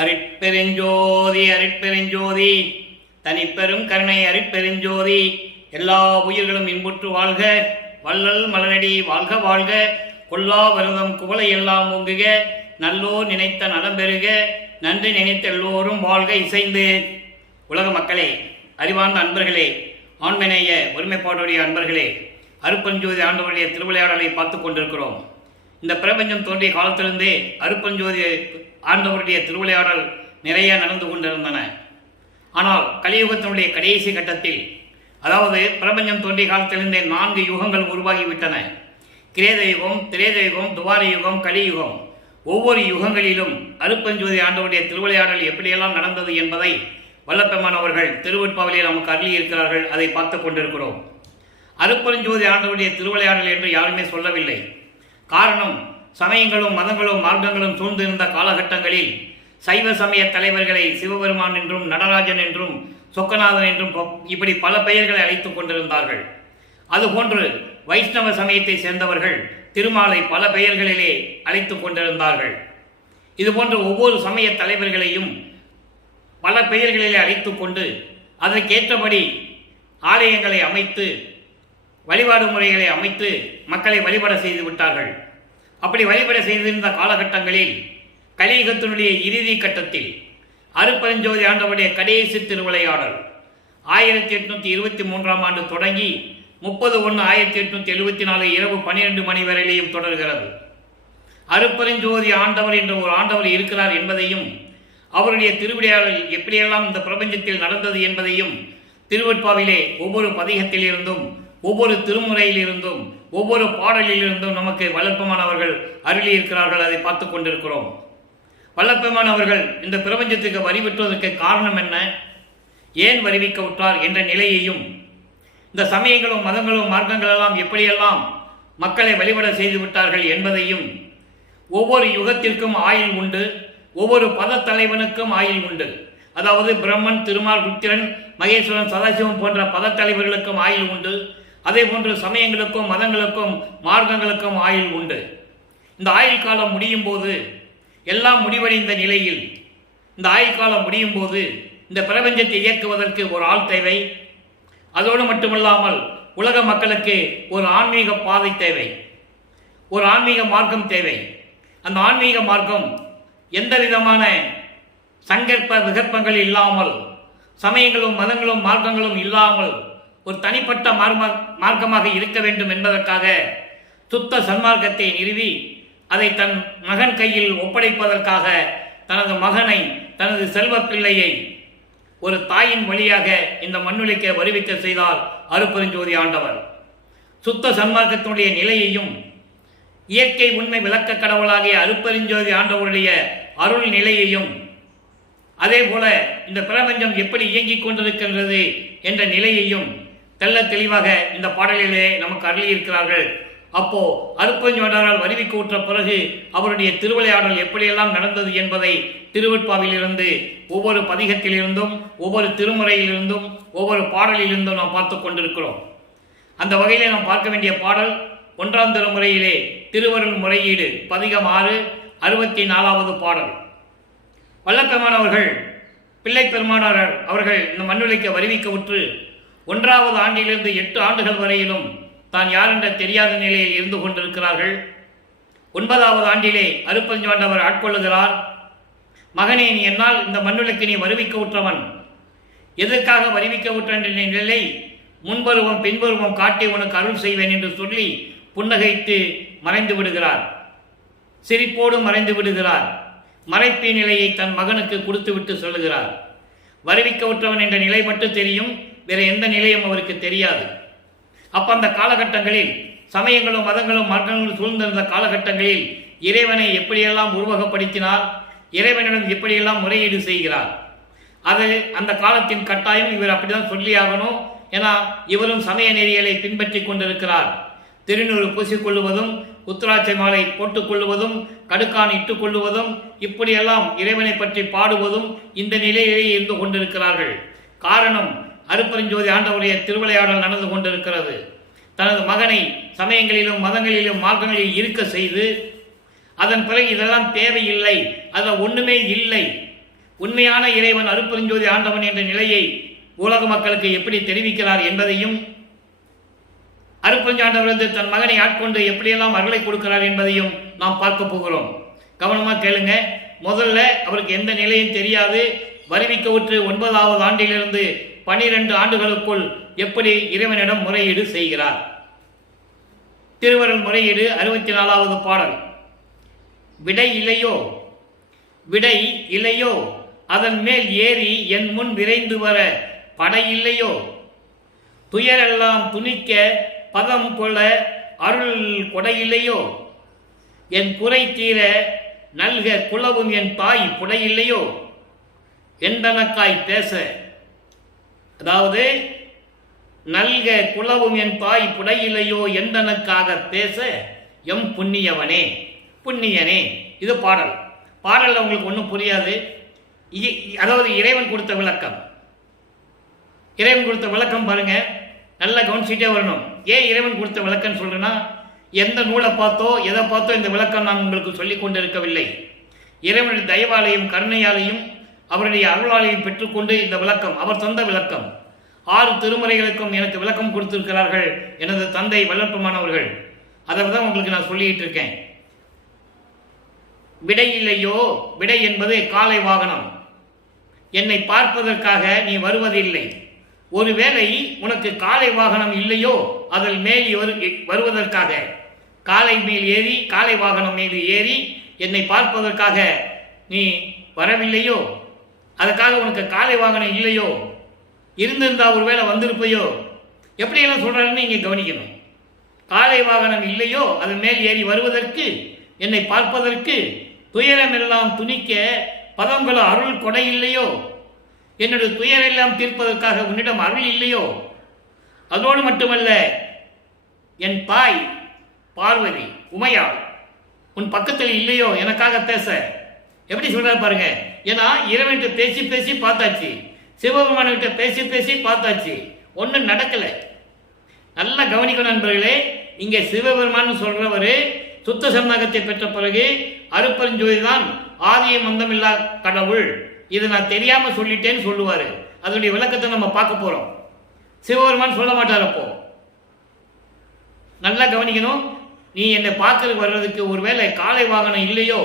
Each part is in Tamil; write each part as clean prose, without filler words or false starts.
அருட்பெருஞ்சோதி அருட்பெருஞ்சோதி தனிப்பெரும் கருணை அருட்பெருஞ்சோதி. எல்லா உயிர்களும் இன்புற்று வாழ்க, வள்ளல் மலரடி வாழ்க வாழ்க, கொல்லா விரதம் குவளை எல்லாம் ஓங்குக, நல்லோர் நினைத்த நலம் பெறுக, நன்றி நினைத்த எல்லோரும் வாழ்க இசைந்து. உலக மக்களே, அறிவார்ந்த அன்பர்களே, ஆண்மநேய ஒருமைப்பாடுடைய அன்பர்களே, அருட்பெருஞ்சோதி ஆண்டவருடைய திருவிளையாடலை பார்த்து கொண்டிருக்கிறோம். இந்த பிரபஞ்சம் தோன்றிய காலத்திலிருந்தே அருட்பெருஞ்சோதி ஆண்டவருடைய திருவிளையாடல் நிறைய நடந்து கொண்டிருந்தன. ஆனால் கலியுகத்தினுடைய கடைசி கட்டத்தில், அதாவது பிரபஞ்சம் தோன்றிய காலத்திலிருந்தே 4 யுகங்கள் உருவாகிவிட்டன. கிரேத யுகம், திரேத யுகம், துவார யுகம், கலியுகம். ஒவ்வொரு யுகங்களிலும் அருட்பெருஞ்சோதி ஆண்டவருடைய திருவிளையாடல் எப்படியெல்லாம் நடந்தது என்பதை வல்லபெருமான் அவர்கள் திருவெட்பாவிலே நமக்கு அருளியிருக்கிறார்கள். அதை பார்த்து கொண்டிருக்கிறோம். அருட்பெருஞ்சோதி ஆண்டவருடைய திருவிளையாடல் என்று யாருமே சொல்லவில்லை. காரணம், சமயங்களும் மதங்களும் மார்க்கங்களும் சூழ்ந்திருந்த காலகட்டங்களில் சைவ சமய தலைவர்களை சிவபெருமான் என்றும் நடராஜன் என்றும் சொக்கநாதன் என்றும் இப்படி பல பெயர்களை அழைத்துக் கொண்டிருந்தார்கள். அதுபோன்று வைஷ்ணவ சமயத்தை சேர்ந்தவர்கள் திருமாலை பல பெயர்களிலே அழைத்துக் கொண்டிருந்தார்கள். இதுபோன்று ஒவ்வொரு சமய தலைவர்களையும் பல பெயர்களிலே அழைத்துக் கொண்டு அதற்கேற்றபடி ஆலயங்களை அமைத்து வழிபாடு முறைகளை அமைத்து மக்களை வழிபட செய்து விட்டார்கள். அப்படி வழிபட செய்திருந்த காலகட்டங்களில் கலியுகத்தினுடைய இறுதி கட்டத்தில் அருட்பெருஞ்சோதி ஆண்டவருடைய கடைசி திருவிளையாடல் 1823ஆம் ஆண்டு தொடங்கி 30/1/1874 இரவு 12 மணி வரையிலேயும் தொடர்கிறது. அருட்பெருஞ்சோதி ஆண்டவர் என்ற ஒரு ஆண்டவர் இருக்கிறார் என்பதையும் அவருடைய திருவிளையாடல் எப்படியெல்லாம் இந்த பிரபஞ்சத்தில் நடந்தது என்பதையும் திருவெட்பாவிலே ஒவ்வொரு பதிகத்திலிருந்தும் ஒவ்வொரு திருமுறையிலிருந்தும் ஒவ்வொரு பாடலிலிருந்தும் நமக்கு வல்லபெருமான் அவர்கள் அருளியிருக்கிறார்கள். அதை பார்த்து கொண்டிருக்கிறோம். வல்லபெருமான் அவர்கள் இந்த பிரபஞ்சத்துக்கு வரிவிட்டுவதற்கு காரணம் என்ன, ஏன் வரிவிக்க விட்டார் என்ற நிலையையும், இந்த சமயங்களும் மதங்களும் மார்க்கங்களெல்லாம் எப்படியெல்லாம் மக்களை வழிபட செய்து விட்டார்கள் என்பதையும், ஒவ்வொரு யுகத்திற்கும் ஆயுள் உண்டு, ஒவ்வொரு பத தலைவனுக்கும் ஆயுள் உண்டு. அதாவது பிரம்மன், திருமால், ருத்திரன், மகேஸ்வரன், சதாசிவம் போன்ற பத தலைவர்களுக்கும் ஆயுள் உண்டு. அதே போன்று சமயங்களுக்கும் மதங்களுக்கும் மார்க்கங்களுக்கும் ஆயுள் உண்டு. இந்த ஆயுள் காலம் முடியும் போது, எல்லாம் முடிவடைந்த நிலையில் இந்த ஆயுள் காலம் முடியும் போது இந்த பிரபஞ்சத்தை இயக்குவதற்கு ஒரு ஆள் தேவை. அதோடு மட்டுமல்லாமல் உலக மக்களுக்கு ஒரு ஆன்மீக பாதை தேவை, ஒரு ஆன்மீக மார்க்கம் தேவை. அந்த ஆன்மீக மார்க்கம் எந்த விதமான சங்கற்ப விகற்பங்கள் இல்லாமல், சமயங்களும் மதங்களும் மார்க்கங்களும் இல்லாமல் ஒரு தனிப்பட்ட மார்க்கமாக இருக்க வேண்டும் என்பதற்காக சுத்த சன்மார்க்கத்தை நிறுவி அதை தன் மகன் கையில் ஒப்படைப்பதற்காக தனது மகனை, தனது செல்வ பிள்ளையை ஒரு தாயின் வழியாக இந்த மண்ணுலைக்கு வருவிக்க செய்தார் அருட்பெருஞ்சோதி ஆண்டவர். சுத்த சன்மார்க்கத்தினுடைய நிலையையும் இயற்கை உண்மை விளக்க கடவுளாகிய அருட்பெருஞ்சோதி ஆண்டவருடைய அருள் நிலையையும், அதே போல இந்த பிரபஞ்சம் எப்படி இயங்கிக் கொண்டிருக்கின்றது என்ற நிலையையும் தெல்ல தெளிவாக இந்த பாடலிலே நமக்கு அருளியிருக்கிறார்கள். அப்போ அருட்பெருஞ்சோதியாரால் வரிவிக்க உற்ற பிறகு அவருடைய திருவிளையாடல் எப்படியெல்லாம் நடந்தது என்பதை திருவெட்பாவிலிருந்து ஒவ்வொரு பதிகத்திலிருந்தும் ஒவ்வொரு திருமுறையிலிருந்தும் ஒவ்வொரு பாடலிலிருந்தும் நாம் பார்த்து கொண்டிருக்கிறோம். அந்த வகையிலே நாம் பார்க்க வேண்டிய பாடல் 1ஆம் திருமுறையிலே திருவருள் முறையீடு பதிகம் 6 64வது பாடல். வல்லபெருமான் அவர்கள் பிள்ளை பெருமானார் அவர்கள் இந்த மண்ணுலைக்கு வருவிக்க உற்று 1வது ஆண்டிலிருந்து 8 ஆண்டுகள் வரையிலும் தான் யார் என்ற தெரியாத நிலையில் இருந்து கொண்டிருக்கிறார்கள். 9வது ஆண்டிலே அருட்பெருஞ்சோதி ஆட்கொள்ளுகிறார். மகனே, நீ என்னால் இந்த மண்ணுலைக்கு நீ வருவிக்க உற்றவன், எதற்காக வருவிக்க உற்ற நிலை முன்பருவம் பின்பருவம் காட்டி உனக்கு அருள் செய்வேன் என்று சொல்லி புன்னகைத்து மறைந்து விடுகிறார். சிரிப்போடு மறைந்து விடுகிறார். மறைப்பிய நிலையை தன் மகனுக்கு கொடுத்துவிட்டு சொல்லுகிறார். வருவிக்க உற்றவன் என்ற நிலை மட்டும் தெரியும், வேற எந்த நிலையும் அவருக்கு தெரியாது. அப்ப அந்த காலகட்டங்களில் சமயங்களும் மதங்களும் மார்க்கங்களும் சூழ்ந்திருந்த காலகட்டங்களில் இறைவனை எப்படியெல்லாம் உருவகப்படுத்தினார், இறைவனிடம் எப்படியெல்லாம் முறையீடு செய்கிறார், அது அந்த காலத்தின் கட்டாயம். இவர் அப்படிதான் சொல்லியாகணும். ஏன்னா இவரும் சமய நெறிகளை பின்பற்றி கொண்டிருக்கிறார். திருநூறு பூசிக்கொள்ளுவதும், உத்திராட்சை மாலை போட்டுக்கொள்ளுவதும், கடுக்கான் இட்டுக் கொள்ளுவதும், இப்படியெல்லாம் இறைவனை பற்றி பாடுவதும் இந்த நிலையிலேயே இருந்து கொண்டிருக்கிறார்கள். காரணம், அருட்பெருஞ்சோதி ஆண்டவருடைய திருவிளையாடல் நடந்து கொண்டிருக்கிறது. தனது மகனை சமயங்களிலும் மதங்களிலும் மார்க்கங்களில் இருக்க செய்து அதன் பிறகு இதெல்லாம் தேவையில்லை, அதில் ஒன்றுமே இல்லை, உண்மையான இறைவன் அருட்பெருஞ்சோதி ஆண்டவன் என்ற நிலையை உலக மக்களுக்கு எப்படி தெரிவிக்கிறார் என்பதையும், அருட்பெருஞ்சாண்டவர் தன் மகனை ஆட்கொண்டு எப்படியெல்லாம் அருளை கொடுக்கிறார் என்பதையும் நாம் பார்க்க போகிறோம். கவனமாக கேளுங்க. முதல்ல அவருக்கு எந்த நிலையும் தெரியாது. வருவிக்கவுற்று 9வது ஆண்டிலிருந்து 12 ஆண்டுகளுக்குள் எப்படி இறைவனிடம் முறையீடு செய்கிறார். திருவருள் முறையீடு 64வது பாடல். விடை இல்லையோ, விடை இல்லையோ, அதன் மேல் ஏறி என் முன் விரைந்து வர படை இல்லையோ, துயரெல்லாம் துணிக்க பதம் கொள்ள அருள் கொடையில்லையோ, என் குறை தீர நல்க குலவும் என் தாய் புடையில்லையோ, எந்தனக்காய் பேச, அதாவது நல்க குலவும் என் தாய் புடையில்லையோ எந்தனக்காக பேச எம் புண்ணியவனே, புண்ணியனே. இது பாடல். பாடலில் உங்களுக்கு ஒன்றும் புரியாது. அதாவது இறைவன் கொடுத்த விளக்கம். இறைவன் கொடுத்த விளக்கம் பாருங்க, நல்லா கவனிச்சுட்டே வரணும். ஏன் இறைவன் கொடுத்த விளக்கம் சொல்றேன்னா, எந்த நூலை பார்த்தோ எதை பார்த்தோ இந்த விளக்கம் நான் உங்களுக்கு சொல்லிக் கொண்டு இருக்கவில்லை. இறைவனுடைய தயவாலையும் கருணையாலையும் அவருடைய அருளாலையும் பெற்றுக்கொண்டு இந்த விளக்கம் அவர் தந்த விளக்கம். 6 திருமுறைகளுக்கும் எனக்கு விளக்கம் கொடுத்திருக்கிறார்கள் எனது தந்தை வல்லற்பமானவர்கள். அதை தான் உங்களுக்கு நான் சொல்லிட்டு இருக்கேன். விடை இல்லையோ, விடை என்பது காலை வாகனம். என்னை பார்ப்பதற்காக நீ வருவதில்லை. ஒருவேளை உனக்கு காலை வாகனம் இல்லையோ, அதில் மேல் வருவதற்காக காலை மேல் ஏறி, காலை வாகனம் மீது ஏறி என்னை பார்ப்பதற்காக நீ வரவில்லையோ, அதுக்காக உனக்கு காலை வாகனம் இல்லையோ, இருந்திருந்தா ஒருவேளை வந்திருப்பையோ, எப்படியெல்லாம் சொல்றாருன்னு இங்கே கவனிக்கணும். காலை வாகனம் இல்லையோ, அது மேல் ஏறி வருவதற்கு, என்னை பார்ப்பதற்கு, துயரமெல்லாம் துணிக்க பதங்கள அருள் கொடை இல்லையோ, என்னுடைய துயரெல்லாம் தீர்ப்பதற்காக உன்னிடம் அருள் இல்லையோ, அதோடு மட்டுமல்ல என் தாய் பார்வதி உமையாள் உன் பக்கத்தில் இல்லையோ எனக்காக பேச. எப்படி சொல்றாரு பாருங்க. ஏன்னா இறைவன்கிட்ட பேசி பேசி பார்த்தாச்சு, சிவபெருமான்கிட்ட பேசி பேசி பார்த்தாச்சு, ஒன்றும் நடக்கல. நல்லா கவனிக்கணும் நண்பர்களே. இங்கே சிவபெருமான் சொல்றவரு சுத்த சன்னாகத்தை பெற்ற பிறகு அருட்பெருஞ்சோதி தான் ஆதிய மந்தமில்லா கடவுள், இதை நான் தெரியாம சொல்லிட்டேன்னு சொல்லுவாரு. அதனுடைய விளக்கத்தை நம்ம பார்க்க போறோம். சிவபெருமான் சொல்ல மாட்டார். அப்போ நல்லா கவனிக்கணும். நீ என்னை பார்க்கறதுக்கு வர்றதுக்கு ஒருவேளை காலை வாகனம் இல்லையோ,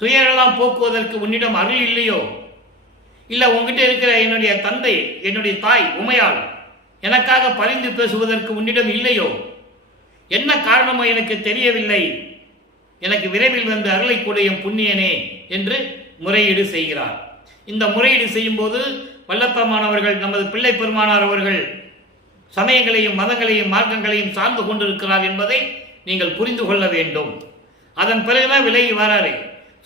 துயரெல்லாம் போக்குவதற்கு உன்னிடம் அருள் இல்லையோ, இல்ல உங்ககிட்ட இருக்கிற என்னுடைய தந்தை என்னுடைய தாய் உமையாள் எனக்காக பரிந்து பேசுவதற்கு உன்னிடம் இல்லையோ, என்ன காரணமோ எனக்கு தெரியவில்லை, எனக்கு விரைவில் வந்து அருளை கூடிய புண்ணியனே என்று முறையீடு செய்கிறார். இந்த முறையீடு செய்யும் போது வல்லப்பமானவர்கள் நமது பிள்ளை பெருமானார் அவர்கள் சமயங்களையும் மதங்களையும் மார்க்கங்களையும் சார்ந்து கொண்டிருக்கிறார் என்பதை நீங்கள் புரிந்து கொள்ள வேண்டும். அதன் பிறகுதான் விலகி வராரு.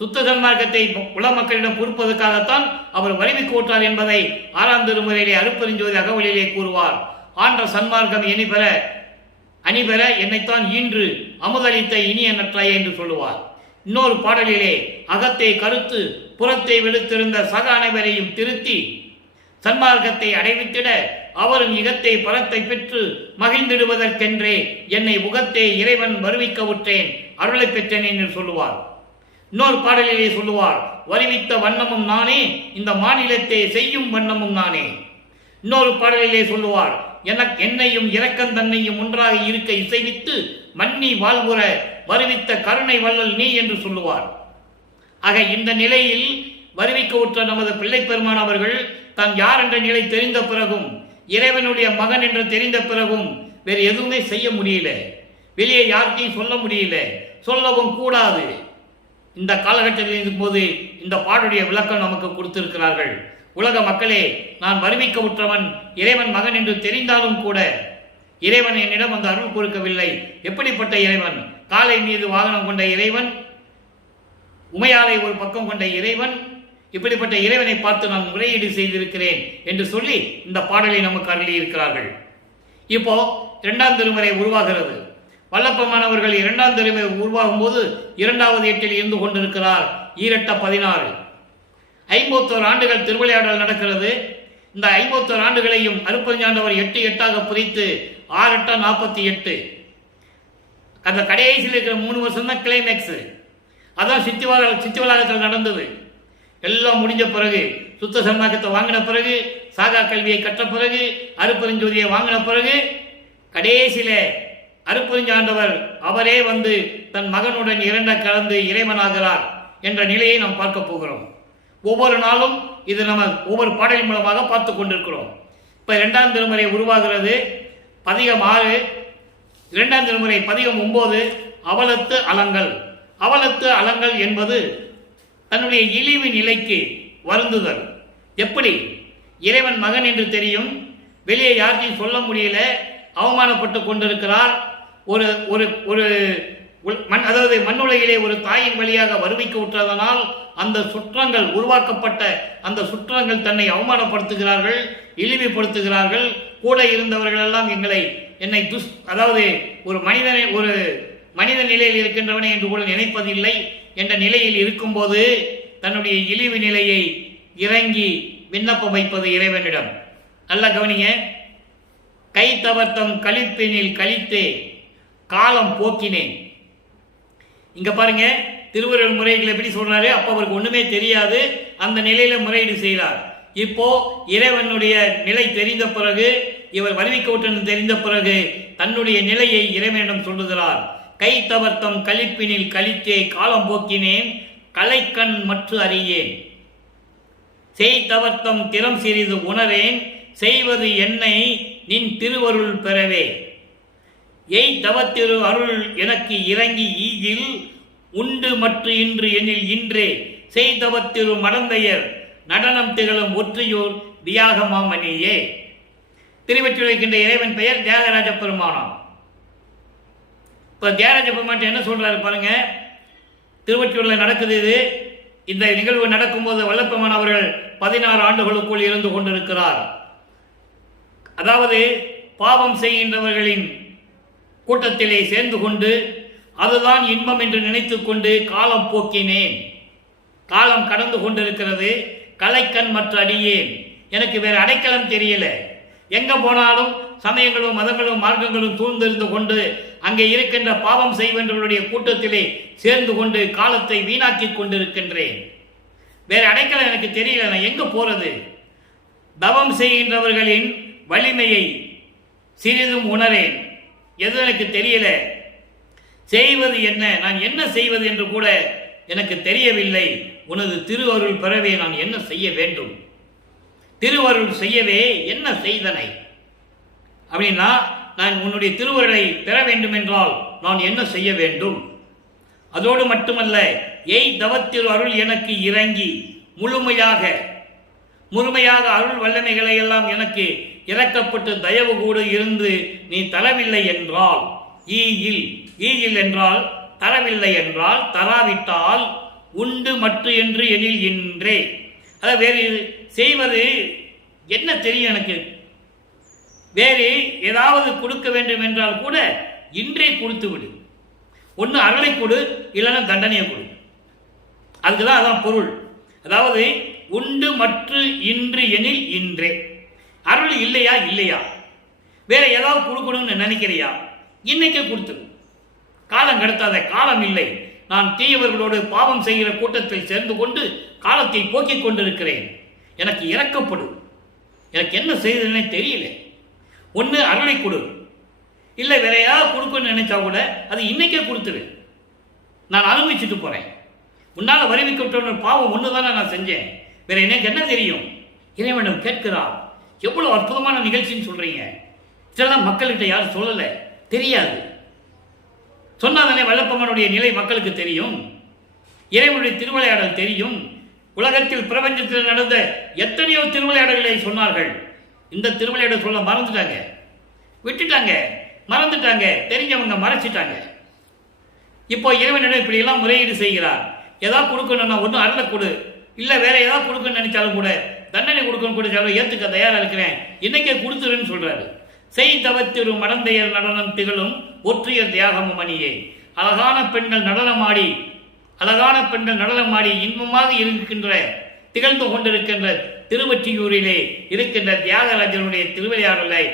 சுத்த சன்மார்க்கத்தை உல மக்களிடம் கொடுப்பதற்காகத்தான் அவர் வலிமை கூட்டார் என்பதை 6ஆம் திருமுறையிலே அருட்பெருஞ்சோதி அகவலிலே கூறுவார். ஆன்ற சன்மார்க்கம் அணிபெற என்னைத்தான் ஈன்று அமுதளித்த இனிய நற்றாய் என்று சொல்லுவார். இன்னொரு பாடலிலே அகத்தை கருத்து புறத்தை வெளுத்திருந்த சக அனைவரையும் திருத்தி சன்மார்க்கத்தை அடைவித்திட அவரும் இகத்தை பலத்தை பெற்று மகிழ்ந்திடுவதற்கென்றே என்னை உகத்தே இறைவன் வருவிக்க விட்டேன் அருளை பெற்றேன் என்று சொல்லுவார். இன்னொரு பாடலிலே சொல்லுவார், வருவித்த வண்ணமும் நானே, இந்த மாநிலத்தை செய்யும் வண்ணமும் நானே. இன்னொரு பாடலிலே சொல்லுவார், என்னையும் இரக்கன் தன்னையும் ஒன்றாக இருக்க இசைவித்து மன்னி வாழ்வுற வருவித்த கருணை வள்ளல் நீ என்று சொல்லுவார். ஆக இந்த நிலையில் வருவிக்க உற்ற நமது பிள்ளை பெருமான் அவர்கள் தான் யார் என்ற நிலை தெரிந்த பிறகும், இறைவனுடைய மகன் என்று தெரிந்த பிறகும் வேறு எதுவுமே செய்ய முடியல, வெளியே யார்கிட்டையும் சொல்ல முடியல, சொல்லவும் கூடாது. இந்த காலகட்டத்தில் இருக்கும்போது இந்த பாடுடைய விளக்கம் நமக்கு கொடுத்திருக்கிறார்கள். உலக மக்களே, நான் வருவிக்க உற்றவன் இறைவன் மகன் என்று தெரிந்தாலும் கூட இறைவன் என்னிடம் அந்த அருள் கொடுக்கவில்லை. எப்படிப்பட்ட இறைவன்? காலை மீது வாகனம் கொண்ட இறைவன், உமையாலை ஒரு பக்கம் கொண்ட இறைவன், இப்படிப்பட்ட இறைவனை பார்த்து நான் முறையீடு செய்திருக்கிறேன் என்று சொல்லி இந்த பாடலை நமக்கு அருளி இருக்கிறார்கள். இப்போ 2ஆம் திருமுறை உருவாகிறது. வல்லப்பமானவர்கள் 2ஆம் திருமுறை உருவாகும் போது 2வது ஏட்டில் இருந்து கொண்டிருக்கிறார். 16 51 ஆண்டுகள் திருவிளையாடல் நடக்கிறது. இந்த 51 ஆண்டுகளையும் அருட்பெருஞ்சாண்டவர் 8 8ஆக பிரித்து 6 8 48. அந்த கடைசியில் இருக்கிற 3 வருஷம் தான் கிளைமேக்ஸ். அதான் சித்திவளாகத்தில் நடந்தது. எல்லாம் முடிஞ்ச பிறகு சுத்த சன்மார்க்கத்தை வாங்கின பிறகு, சாகா கல்வியை கற்ற பிறகு, அருப்பெருஞ்சோதியை வாங்கின பிறகு, கடைசியில அருப்பெருஞ்சாண்டவர் அவரே வந்து தன் மகனுடன் இரண்ட கலந்து இறைவனாகிறார் என்ற நிலையை நாம் பார்க்க போகிறோம். ஒவ்வொரு நாளும் இது நம்ம ஒவ்வொரு பாடலின் மூலமாக பார்த்து கொண்டிருக்கிறோம். இப்ப 2ஆம் திருமுறை உருவாகிறது. பதிகம் 6, 2ஆம் திருமுறை பதிகம் 9, அவலத்து அலங்கள். அவலத்து அலங்கள் என்பது தன்னுடைய இழிவு நிலைக்கு வருந்துதல். எப்படி? இறைவன் மகன் என்று தெரியும், வெளியே யார்த்தையும் சொல்ல முடியல, அவமானப்பட்டு கொண்டிருக்கிறார். ஒரு ஒரு ஒரு அதாவது மண்ணுலகிலே ஒரு தாயின் வழியாக வருவிக்க விட்டதனால் அந்த சுற்றங்கள் உருவாக்கப்பட்ட அந்த சுற்றங்கள் தன்னை அவமானப்படுத்துகிறார்கள், இழிவுபடுத்துகிறார்கள். கூட இருந்தவர்கள் எல்லாம் என்னை அதாவது ஒரு மனித நிலையில் இருக்கின்றவனே என்று கூட நினைப்பதில்லை என்ற நிலையில் இருக்கும்போது தன்னுடைய இழிவு நிலையை இறங்கி விண்ணப்பம் வைப்பது இறைவனிடம். நல்லா கவனிங்க. கை தவர்த்தம் கழிப்பினில் கழித்தே காலம் போக்கினேன். இங்க பாருங்க, திருவருள் முறைகள் எப்படி சொல்றாரு. அப்ப அவருக்கு ஒண்ணுமே தெரியாது, அந்த நிலையில முறையீடு செய்கிறார். இப்போ இறைவனுடைய நிலை தெரிந்த பிறகு, இவர் வருவிக்க விட்டு தெரிந்த பிறகு தன்னுடைய நிலையை இறைவனிடம் சொல்லுகிறார். கை தவர்த்தம் கழிப்பினில் கழித்தே காலம் போக்கினேன், கலைக்கண் மற்ற அறியேன். செய் தவர்த்தம் திறம் சிறிது உணரேன், செய்வது என்னை நின் திருவருள் பெறவே. எய் தவத்திரு அருள் எனக்கு இறங்கி ஈகில் உண்டு மற்ற இன்று எனில் இன்றே செய்தவத்திரு மடந்தையர் நடனம் திகழும் ஒற்றையோர் தியாகமாமணியே. திருவெற்றியில் இருக்கின்ற இறைவன் பெயர் தியாகராஜ பெருமானாம். இப்ப தியாகராஜ பெருமான் என்ன சொல்றாரு பாருங்க. திருவெற்றியூர்ல நடக்குது இது. இந்த நிகழ்வு நடக்கும்போது வல்லப்பெருமான் அவர்கள் 16 ஆண்டுகளுக்குள் இருந்து கொண்டிருக்கிறார். அதாவது பாவம் செய்கின்றவர்களின் கூட்டத்திலே சேர்ந்து கொண்டு அதுதான் இன்பம் என்று நினைத்துக் கொண்டு காலம் போக்கினேன். காலம் கடந்து கொண்டிருக்கிறது. கலைக்கண் மற்ற அடியேன். எனக்கு வேற அடைக்கலம் தெரியல. எங்க போனாலும் சமயங்களும் மதங்களும் மார்க்கங்களும் சூழ்ந்திருந்து கொண்டு அங்கே இருக்கின்ற பாவம் செய்கின்றவர்களுடைய கூட்டத்திலே சேர்ந்து கொண்டு காலத்தை வீணாக்கி கொண்டிருக்கின்றேன். வேற அடைக்கலம் எனக்கு தெரியல. நான் எங்க போறது? தவம் செய்கின்றவர்களின் வலிமையை சிறிதும் உணரேன். எது எனக்கு தெரியல. செய்வது என்ன, நான் என்ன செய்வது என்று கூட எனக்கு தெரியவில்லை. உனது திருவருள் பெறவே நான் என்ன செய்ய வேண்டும்? திருவருள் செய்யவே என்ன செய்தனை அப்படின்னா, நான் உன்னுடைய திருவருளை பெற வேண்டும் என்றால் நான் என்ன செய்ய வேண்டும்? அதோடு மட்டுமல்ல, எய் தவத்திரு அருள் எனக்கு இறங்கி முழுமையாக அருள் வல்லமைகளை எல்லாம் எனக்கு இறக்கப்பட்டு தயவு கூட இருந்து நீ தரவில்லை என்றால், ஈகில் என்றால் தரவில்லை என்றால், தராவிட்டால் உண்டு மற்ற என்று எனில் இன்றே. அதாவது வேறு செய்வது என்ன தெரியும் எனக்கு? வேறு ஏதாவது கொடுக்க வேண்டும் என்றால் கூட இன்றே கொடுத்து விடு. ஒன்று அருளை கொடு, இல்லைன்னா தண்டனையை கொடு. அதுக்குதான் அதான் பொருள். அதாவது உண்டு மற்ற இன்று எனில் இன்றே. அருள் இல்லையா வேற ஏதாவது கொடுக்கணும்னு நினைக்கிறியா? இன்னைக்கே கொடுத்துரு. காலம் கடத்தாத. காலம் இல்லை. நான் தீயவர்களோடு பாவம் செய்கிற கூட்டத்தில் சேர்ந்து கொண்டு காலத்தை போக்கிக் கொண்டிருக்கிறேன். எனக்கு இறக்கப்படும். எனக்கு என்ன செய்ததுன்னே தெரியல. ஒன்று அருளை கொடு, இல்லை வேற ஏதாவது கொடுக்கணும்னு நினைச்சா கூட அது இன்னைக்கே கொடுத்துரு. நான் அனுபவிச்சுட்டு போறேன். உன்னால வருவிக்கப்பட்ட பாவம் ஒண்ணுதானே நான் செஞ்சேன். வேற எனக்கு என்ன தெரியும்? இறைவனிடம் கேட்கிறார். எவ்வளவு அற்புதமான நிகழ்ச்சின்னு சொல்றீங்க. இதெல்லாம் மக்கள்கிட்ட யாரும் சொல்லல, தெரியாது. சொன்னாதானே வல்லப்பெருமானுடைய நிலை மக்களுக்கு தெரியும். இறைவனுடைய திருவிளையாடல் தெரியும். உலகத்தில் பிரபஞ்சத்தில் நடந்த எத்தனையோ திருவிளையாடல்களை சொன்னார்கள். இந்த திருவிளையாடல் சொல்ல மறந்துட்டாங்க, விட்டுட்டாங்க, மறந்துட்டாங்க. தெரிஞ்சவங்க மறைச்சிட்டாங்க. இப்போ இறைவனிடம் இப்படி எல்லாம் முறையீடு செய்கிறார். ஏதாவது கொடுக்கணும்னா ஒன்றும் அருளை கொடு, இல்லை வேற ஏதாவது கொடுக்கணும்னு நினைச்சாலும் கூட தண்டனை கொடுக்கணும் கூட ஏற்றுக்க தயாரா இருக்கிறேன், இன்னைக்கே கொடுத்துருன்னு சொல்றாரு. செய் தவத்திரு மடந்தையர் நடனம் திகழும் ஒற்றையர் தியாகமும் அணியே. அழகான பெண்கள் நடனமாடி இன்பமாக இருக்கின்ற திகழ்ந்து கொண்டிருக்கின்ற திருவொற்றியூரிலே இருக்கின்ற தியாகராஜனுடைய திருவிளையாடலை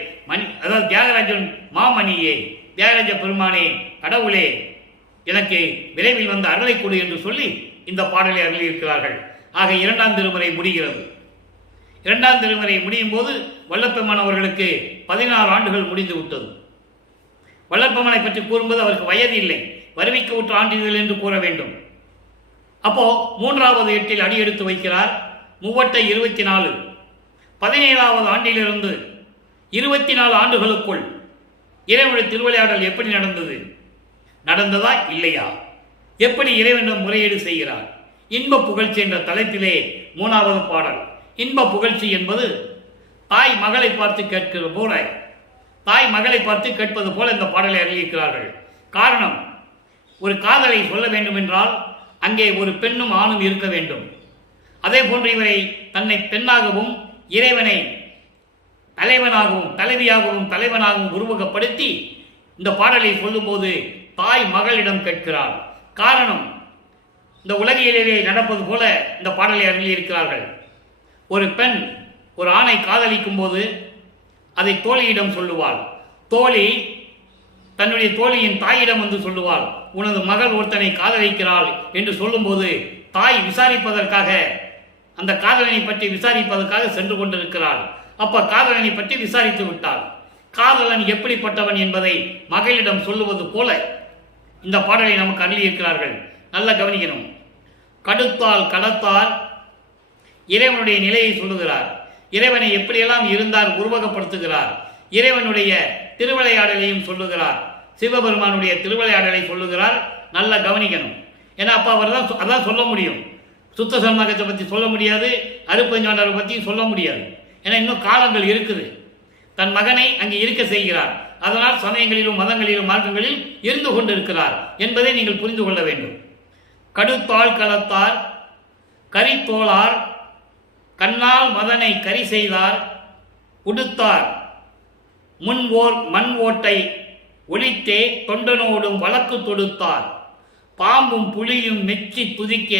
அதாவது தியாகராஜன் மாமணியே, தியாகராஜ பெருமானே, கடவுளே, எனக்கு விரைவில் வந்த அருளை கொடு என்று சொல்லி இந்த பாடலை அருளியிருக்கிறார்கள். ஆக இரண்டாம் திருமுறை முடிகிறது. இரண்டாம் திருமுறை முடியும் போது வல்லப்பெருமான் அவர்களுக்கு 16 ஆண்டுகள் முடிந்து விட்டது. வல்லப்பெருமானை பற்றி கூறும்போது அவருக்கு வயது இல்லை, வருவிக்க உற்ற ஆண்டிதழ் என்று கூற வேண்டும். அப்போ 3வது எட்டில் அடி எடுத்து வைக்கிறார். மூவட்டை 24, 17வது ஆண்டிலிருந்து 24 ஆண்டுகளுக்குள் இறைவனுடைய திருவிளையாடல் எப்படி நடந்தது? நடந்ததா இல்லையா? எப்படி இறைவனிடம் முறையீடு செய்கிறார்? இன்ப புகழ்ச்சி என்ற தலைப்பிலே 3வது பாடல். இன்ப புகழ்ச்சி என்பது தாய் மகளை பார்த்து கேட்கிறது போல, தாய் மகளை பார்த்து கேட்பது போல இந்த பாடலை அறிவிக்கிறார்கள். காரணம், ஒரு காதலை சொல்ல வேண்டும் என்றால் அங்கே ஒரு பெண்ணும் ஆணும் இருக்க வேண்டும். அதே போன்று இவரை தன்னை பெண்ணாகவும் இறைவனை தலைவனாகவும் தலைவியாகவும் தலைவனாகவும் உருவகப்படுத்தி இந்த பாடலை சொல்லும்போது தாய் மகளிடம் கேட்கிறார். காரணம், இந்த உலகிலேயே நடப்பது போல இந்த பாடலை அருளியிருக்கிறார்கள். ஒரு பெண் ஒரு ஆணை காதலிக்கும் போது அதை தோழியிடம் சொல்லுவாள். தோழி தன்னுடைய தோழியின் தாயிடம் வந்து சொல்லுவாள், உனது மகள் ஒருத்தனை காதலிக்கிறாள் என்று சொல்லும்போது தாய் விசாரிப்பதற்காக, அந்த காதலனை பற்றி விசாரிப்பதற்காக சென்று கொண்டிருக்கிறாள். அப்ப காதலனை பற்றி விசாரித்து விட்டாள். காதலன் எப்படிப்பட்டவன் என்பதை மகளிடம் சொல்லுவது போல இந்த பாடலை நமக்கு அருளியிருக்கிறார்கள். நல்ல கவனிக்கணும். கடுத்தால் கடத்தால் இறைவனுடைய நிலையை சொல்லுகிறார். இறைவனை எப்படியெல்லாம் இருந்தார் உருவகப்படுத்துகிறார். இறைவனுடைய திருவிளையாடலையும் சொல்லுகிறார். சிவபெருமானுடைய திருவிளையாடலை சொல்லுகிறார். நல்லா கவனிக்கணும். ஏன்னா அப்ப அவர் தான் அதான் சொல்ல முடியும். சுத்த சன்மார்க்கத்தை பற்றி சொல்ல முடியாது, அருப்பஞ்சாண்டரை பற்றியும் சொல்ல முடியாது. ஏன்னா இன்னும் காலங்கள் இருக்குது. தன் மகனை அங்கே இருக்க செய்கிறார். அதனால் சமயங்களிலும் மதங்களிலும் மார்க்கங்களில் இருந்து கொண்டிருக்கிறார் என்பதை நீங்கள் புரிந்து கொள்ள வேண்டும். கடுத்தாள் களத்தார் கரித்தோளார் கண்ணால் மதனை கரி செய்தார் உடுத்தார் முன்வோர் மண் ஓட்டை ஒளித்தே தொண்டனோடும் வழக்கு தொடுத்தார் பாம்பும் புலியும் மெச்சி துதிக்க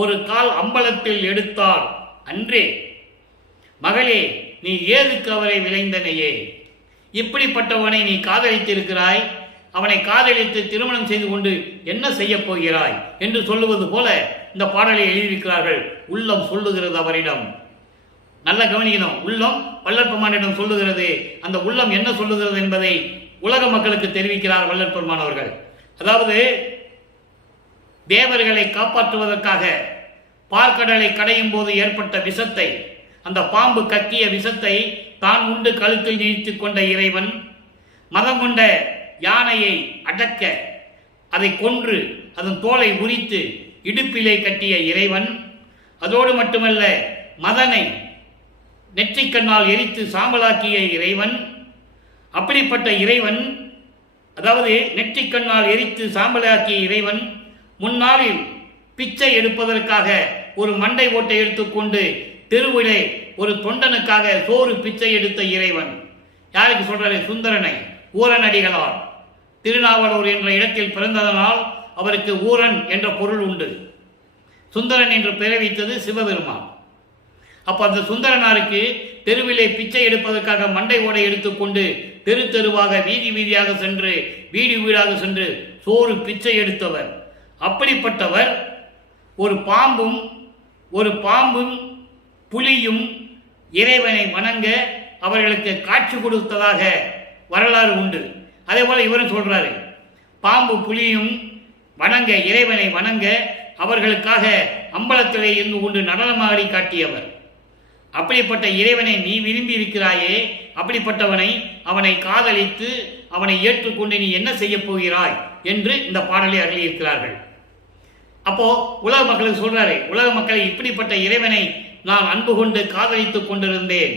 ஒரு கால் அம்பலத்தில் எடுத்தார் அன்றே மகளே நீ ஏதுக்கு அவரை விளைந்தனையே, இப்படிப்பட்டவனை நீ காதலித்திருக்கிறாய், அவனை காதலித்து திருமணம் செய்து கொண்டு என்ன செய்ய போகிறாய் என்று சொல்லுவது போல இந்த பாடலை எழுதியிருக்கிறார்கள். உள்ளம் சொல்லுகிறது அவரிடம். நல்ல கவனிக்கணும். உள்ளம் வல்லற்பெருமானிடம் சொல்லுகிறது. அந்த உள்ளம் என்ன சொல்லுகிறது என்பதை உலக மக்களுக்கு தெரிவிக்கிறார் வல்லற்பெருமான் அவர்கள். அதாவது தேவர்களை காப்பாற்றுவதற்காக பார்க்கடலை கடையும் போது ஏற்பட்ட விஷத்தை, அந்த பாம்பு கக்கிய விஷத்தை தான் உண்டு கழுத்தில் நீட்டித்துக் கொண்ட இறைவன், மதம் கொண்ட யானையை அடக்க அதை கொன்று அதன் தோலை உரித்து இடுப்பிலே கட்டிய இறைவன், அதோடு மட்டுமல்ல மதனை நெற்றிக்கண்ணால் எரித்து சாம்பலாக்கிய இறைவன். அப்படிப்பட்ட இறைவன், அதாவது நெற்றிக்கண்ணால் எரித்து சாம்பலாக்கிய இறைவன் முன்னாளில் பிச்சை எடுப்பதற்காக ஒரு மண்டை ஓட்டை எடுத்துக்கொண்டு தெருவிலே ஒரு தொண்டனுக்காக சோறு பிச்சை எடுத்த இறைவன். யாருக்கு சொல்றாரு? சுந்தரனை. ஊரனடிகளார் திருநாவலூர் என்ற இடத்தில் பிறந்ததனால் அவருக்கு ஊரன் என்ற பொருள் உண்டு. சுந்தரன் என்று பெயர் வைத்தது சிவபெருமான். அப்ப அந்த சுந்தரனாருக்கு தெருவிலே பிச்சை எடுப்பதற்காக மண்டை ஓடை எடுத்துக்கொண்டு தெரு தெருவாக வீதி வீதியாக சென்று வீடு வீடாக சென்று சோறு பிச்சை எடுத்தவர். அப்படிப்பட்டவர் ஒரு பாம்பும் புலியும் இறைவனை வணங்க அவர்களுக்கு காட்சி கொடுத்ததாக வரலாறு உண்டு. அதே போல இவரும் சொல்றாரு, பாம்பு புலியும் வணங்க, இறைவனை வணங்க அவர்களுக்காக அம்பலத்திலே இருந்து கொண்டு நடனமாடி காட்டியவர். அப்படிப்பட்ட இறைவனை நீ விரும்பி இருக்கிறாயே, அப்படிப்பட்டவனை அவனை காதலித்து அவனை ஏற்றுக்கொண்டு நீ என்ன செய்ய போகிறாய் என்று இந்த பாடலை அருளியிருக்கிறார்கள். அப்போ உலக மக்களுக்கு சொல்றாரு, உலக மக்களை இப்படிப்பட்ட இறைவனை நான் அன்பு கொண்டு காதலித்துக் கொண்டிருந்தேன்,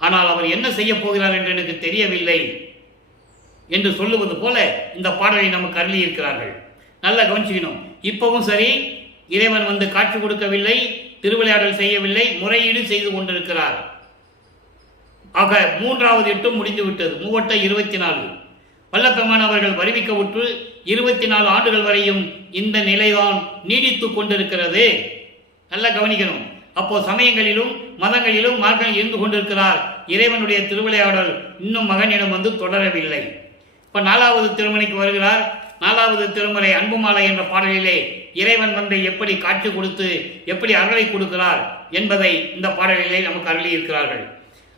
ஆனால் அவர் என்ன செய்ய போகிறார் என்று எனக்கு தெரியவில்லை என்று சொல்லுவது போல இந்த பாடலை நமக்கு அருளியிருக்கிறார்கள். நல்லா கவனிச்சுக்கணும். இப்பவும் சரி, இறைவன் வந்து காட்சி கொடுக்கவில்லை, திருவிளையாடல் செய்யவில்லை, முறையீடு செய்து கொண்டிருக்கிறார். ஆக 3வது எட்டும் முடிந்து விட்டது. மூவட்ட 24. வல்லப்பெருமான் அவர்கள் வருவிக்க உற்று 24 ஆண்டுகள் வரையும் இந்த நிலைதான் நீடித்துக் கொண்டிருக்கிறது. நல்லா கவனிக்கணும். அப்போ சமயங்களிலும் மதங்களிலும் மார்க்கங்கள் இருந்து கொண்டிருக்கிறார். இறைவனுடைய திருவிளையாடல் இன்னும் மகனிடம் வந்து தொடரவில்லை. இப்ப 4வது திருமணிக்கு வருகிறார். 4வது திருமறை அன்புமாலை என்ற பாடலிலே இறைவன் வந்து எப்படி காட்சி கொடுத்து எப்படி அருளை கொடுக்கிறார் என்பதை இந்த பாடலிலே நமக்கு அருளி இருக்கிறார்கள்.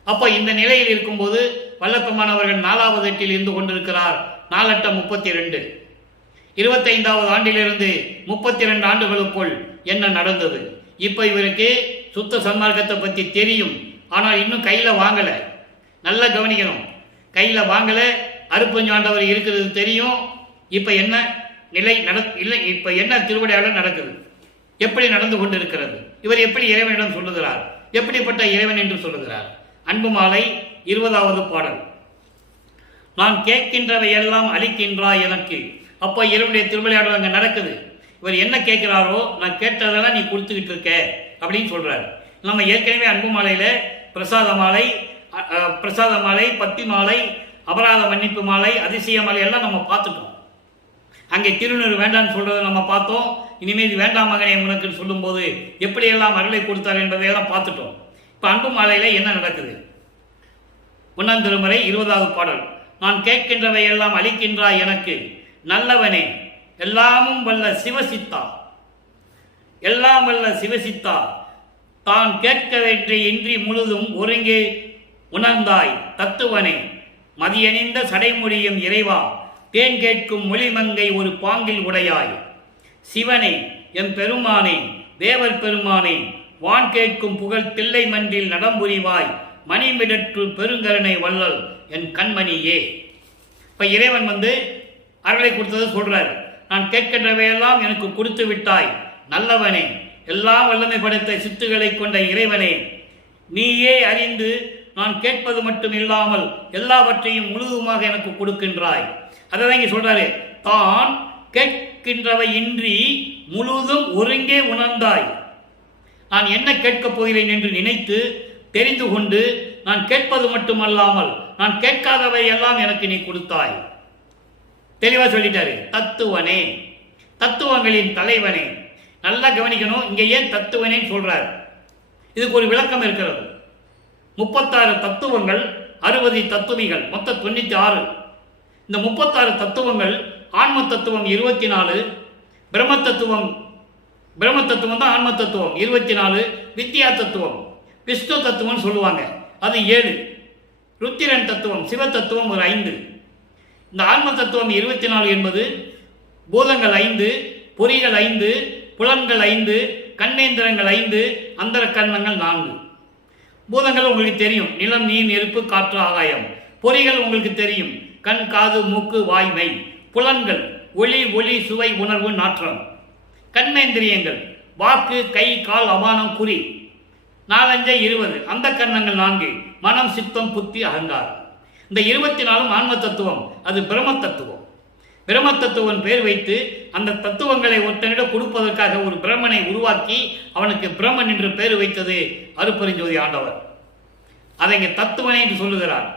அப்போ இந்த நிலையில் இருக்கும்போது வல்லப்பெருமானவர்கள் 4வது எட்டில் இருந்து கொண்டிருக்கிறார். 4×32 25வது ஆண்டிலிருந்து 32 ஆண்டுகளுக்குள் என்ன நடந்தது? இப்போ இவருக்கு சுத்த சன்மார்க்கத்தை பற்றி தெரியும், ஆனால் இன்னும் கையில் வாங்கலை. நல்லா கவனிக்கணும், கையில் வாங்கலை. அருட்பெருஞ்சாண்டவர் இருக்கிறது தெரியும். இப்போ என்ன நிலை இல்லை, இப்போ என்ன திருவிளையாடல் நடக்குது, எப்படி நடந்து கொண்டிருக்கிறது, இவர் எப்படி இறைவனிடம் சொல்லுகிறார், எப்படிப்பட்ட இறைவன் என்று சொல்லுகிறார். அன்பு மாலை 20வது பாடல். நான் கேட்கின்றவை எல்லாம் அளிக்கின்றாய் எனக்கு. அப்போ இறைவனுடைய திருவிளையாடல் அங்கே நடக்குது. இவர் என்ன கேட்கிறாரோ நான் கேட்டதெல்லாம் நீ கொடுத்துக்கிட்டு இருக்க அப்படின்னு சொல்றாரு. நம்ம ஏற்கனவே அன்பு மாலையில பிரசாத மாலை, பத்தி மாலை, அபராத மன்னிப்பு மாலை, அதிசய மாலை எல்லாம் நம்ம பார்த்துட்டோம். அங்கே திருநூறு வேண்டான்னு சொல்றதை நம்ம பார்த்தோம். இனிமேல் இது வேண்டாம் மகனே உனக்கு சொல்லும்போது எப்படியெல்லாம் அருளை கொடுத்தார் என்பதையெல்லாம் பார்த்துட்டோம். இப்போ அன்பு மாலையில என்ன நடக்குது? 1ஆம் திருமுறை 20வது பாடல். நான் கேட்கின்றவை எல்லாம் அளிக்கின்றாய் எனக்கு, நல்லவனே எல்லாமும் வல்ல சிவசித்தா, எல்லாம் வல்ல சிவசித்தா, தான் கேட்க வேண்டிய இன்றி முழுதும் ஒருங்கே உணர்ந்தாய் தத்துவனே, மதியணிந்த சடைமுடியும் இறைவா, தேன் கேட்கும் மொழிமங்கை ஒரு பாங்கில் உடையாய், சிவனே எம் பெருமானே தேவர் பெருமானே, வான் கேட்கும் புகழ் தில்லை மன்றில் நடம்புரிவாய், மணிமிடற்று பெருங்கருணை வள்ளல் என் கண்மணியே. இப்போ இறைவன் வந்து அருளை கொடுத்ததை சொல்றாரு. நான் கேட்கின்றவையெல்லாம் எனக்கு கொடுத்து விட்டாய், நல்லவனே எல்லாம் வல்லமை படைத்த சித்துக்களை கொண்ட இறைவனே, நீயே அறிந்து நான் கேட்பது மட்டும் இல்லாமல் எல்லாவற்றையும் முழுதுமாக எனக்கு கொடுக்கின்றாய். அதை இங்கே சொல்றாரு, தான் கேட்கின்றவை இன்றி முழுதும் ஒருங்கே உணர்ந்தாய். நான் என்ன கேட்கப் போகிறேன் என்று நினைத்து தெரிந்து கொண்டு நான் கேட்பது மட்டுமல்லாமல் நான் கேட்காதவை எல்லாம் எனக்கு நீ கொடுத்தாய். தெளிவா சொல்லிட்டாரு. தத்துவனே, தத்துவங்களின் தலைவனே. நல்லா கவனிக்கணும், இங்க ஏன் தத்துவனே சொல்றாரு? இதுக்கு ஒரு விளக்கம் இருக்கிறது. 36 தத்துவங்கள், 60 தத்துவிகள், மொத்தம் 96. இந்த 36 தத்துவங்கள், ஆன்ம தத்துவம் 24, பிரம்ம தத்துவம் தான் ஆன்ம தத்துவம் 24, வித்யா தத்துவம் விஷ்ணு தத்துவம் சொல்லுவாங்க, அது 7, ருத்திரன் தத்துவம் சிவ தத்துவம் ஒரு 5. இந்த ஆன்ம தத்துவம் 24 என்பது பூதங்கள் 5, பொறிகள் 5, புலன்கள் 5, கண்ணேந்திரங்கள் 5, அந்தர கர்மங்கள் 4. பூதங்கள் உங்களுக்கு தெரியும், நிலம், நீர், நெருப்பு, காற்று, ஆகாயம். பொறிகள் உங்களுக்கு தெரியும், கண், காது, மூக்கு, வாய்மை. புலன்கள் ஒளி, சுவை, உணர்வு, நாற்றம். கண்மேந்திரியங்கள் வாக்கு, கை, கால், அபானம், குறி. 4×5 20. அந்த கர்ணங்கள் 4, மனம், சித்தம், புத்தி, அகங்காரம். இந்த 24 ஆன்ம தத்துவம், அது பிரம்ம தத்துவம். பிரம்ம தத்துவம் பேர் வைத்து அந்த தத்துவங்களை ஒருத்தனிடம் கொடுப்பதற்காக ஒரு பிரம்மனை உருவாக்கி அவனுக்கு பிரம்மன் என்று பேர் வைத்தது அருட்பெருஞ்சோதி ஆண்டவர். அதை இங்கே தத்துவனே என்று சொல்லுகிறார்.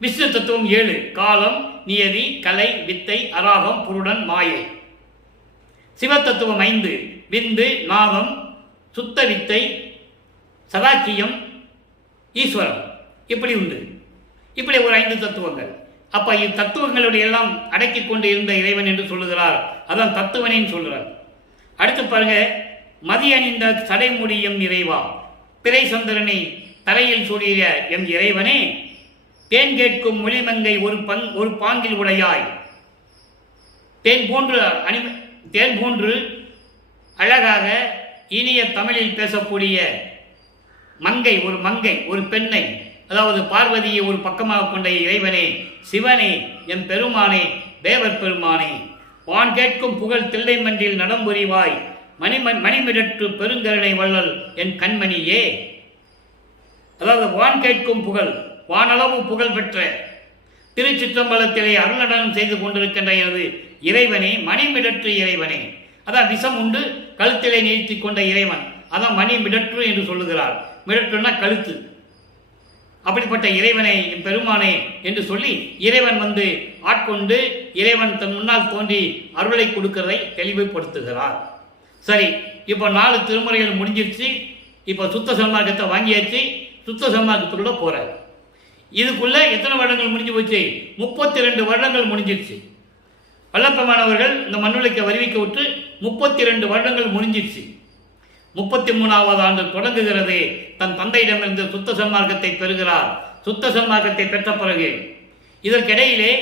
விஷ்ணு தத்துவம் 7, காலம், நியதி, கலை, வித்தை, அராகம், புருடன், மாயை. சிவ தத்துவம் 5, விந்து, நாதம், சுத்த வித்தை, சதாக்கியம், ஈஸ்வரம். இப்படி உண்டு. இப்படி ஒரு 5 தத்துவங்கள். அப்ப இத்தத்துவங்களுடைய எல்லாம் அடக்கி கொண்டு இருந்த இறைவன் என்று சொல்லுகிறார். அதான் தத்துவனேன்னு சொல்றார். அடுத்து பாருங்க, மதியணிந்த சடைமுடியும் இறைவா, பிறை சந்திரனை தரையில் சூடிய எம் இறைவனே, தேன் கேட்கும் மொழிமங்கை ஒரு பாங்கில் உடையாய். தேன் போன்று அழகாக இனிய தமிழில் பேசக்கூடிய மங்கை, ஒரு பெண்ணை, அதாவது பார்வதியை ஒரு பக்கமாக கொண்ட இறைவனே, சிவனே எம் பெருமானே தேவர் பெருமானே, வான் கேட்கும் புகழ் தில்லை மன்றில் நடம்புரிவாய், மணிமிடற்று பெருங்கருணை வள்ளல் என் கண்மணியே. அதாவது வான் கேட்கும் புகழ், வானளவு புகழ் பெற்ற திருச்சிற்றம்பலத்திலே அருள்நடனம் செய்து கொண்டிருக்கின்ற எனது இறைவனே, மணிமிடற்று இறைவனே. அதான் விஷம் உண்டு கழுத்திலே நிறுத்தி கொண்ட இறைவன், அதான் மணிமிடற்று என்று சொல்லுகிறார். மிடற்றுன்னா கழுத்து. அப்படிப்பட்ட இறைவனை பெருமானே என்று சொல்லி இறைவன் வந்து ஆட்கொண்டு இறைவன் தன் முன்னால் தோன்றி அருளை கொடுக்கிறதை தெளிவுபடுத்துகிறார். சரி, இப்போ 4 திருமுறைகள் முடிஞ்சிருச்சு. இப்போ சுத்த சன்மார்க்கத்தை வாங்கியாச்சு, சுத்த சன்மார்க்கத்துக்குள்ள போறாரு. இதுக்குள்ள எத்தனை வருடங்கள் முடிஞ்சு போச்சு? 32 வருடங்கள் முடிஞ்சிருச்சு. வல்லப்பெருமானவர்கள் இந்த மண்ணுலைக்கு வருவிக்க விட்டு 32 வருடங்கள் முடிஞ்சிருச்சு. 33வது ஆண்டு தொடங்குகிறது. தன் தந்தையிடமிருந்து சுத்த சன்மார்க்கத்தை பெறுகிறார். சுத்த சன்மார்க்கத்தை பெற்ற பிறகு இதற்கிடையிலே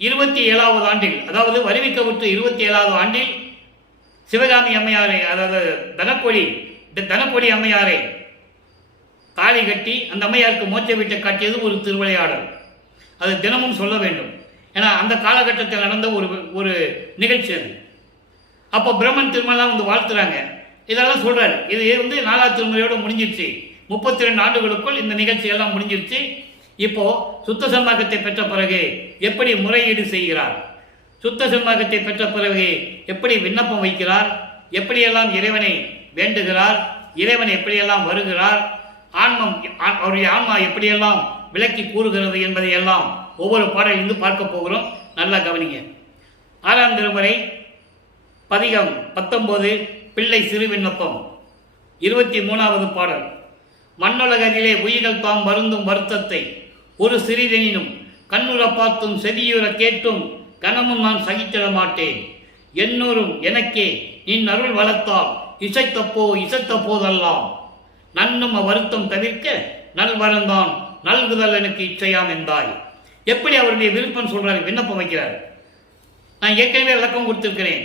27வது ஆண்டில், அதாவது வருவிக்கப்பட்டு 27வது ஆண்டில் சிவகாமி அம்மையாரை, அதாவது தனக்கொடி அம்மையாரை தாலி கட்டி அந்த அம்மையாருக்கு மோட்ச வீட்டை காட்டியது ஒரு திருவிளையாடல். அது தினமும் சொல்ல வேண்டும். ஏன்னா அந்த காலகட்டத்தில் நடந்த ஒரு நிகழ்ச்சி அது. அப்போ பிரம்மன் திருமலாம் வந்து வாழ்த்துறாங்க. இதெல்லாம் சொல்றாரு. இது 4வது திருமுறையோடு முடிஞ்சிருச்சு. 32 ஆண்டுகளுக்குள் இந்த நிகழ்ச்சி எல்லாம் முடிஞ்சிருச்சு. இப்போ சுத்த சன்மார்க்கத்தை பெற்ற பிறகு எப்படி முறையீடு செய்கிறார், சுத்த சன்மார்க்கத்தை பெற்ற பிறகு எப்படி விண்ணப்பம் வைக்கிறார், எப்படியெல்லாம் இறைவனை வேண்டுகிறார், இறைவன் எப்படியெல்லாம் வருகிறார், அவருடைய ஆன்மா எப்படியெல்லாம் விளக்கி கூறுகிறது என்பதை எல்லாம் ஒவ்வொரு பாடலிருந்து பார்க்க போகிறோம். நல்லா கவனிங்க. 6ஆம் திருமுறை பதிகம் 19 பிள்ளை சிறு விண்ணப்பம் 23வது பாடல். மண்ணுலகிலே உயிர்கள் தாம் வருந்தும் வருத்தத்தை ஒரு சிறிதெனினும் கண்ணுற பார்த்தும் செவியுற கேட்டும் கனமும் நான் சகித்திட மாட்டேன். என்னூரும் எனக்கே நின் அருள் வளர்த்தால் இசைத்த போதெல்லாம் நன்னும் வருத்தம் தவிர்க்க நல்வரந்தான் நல்குதல் எனக்கு இச்சையாம் என்றாய். எப்படி அவருடைய விருப்பம் சொல்றாரு, விண்ணப்பம் வைக்கிறார். நான் ஏற்கனவே விளக்கம் கொடுத்திருக்கிறேன்.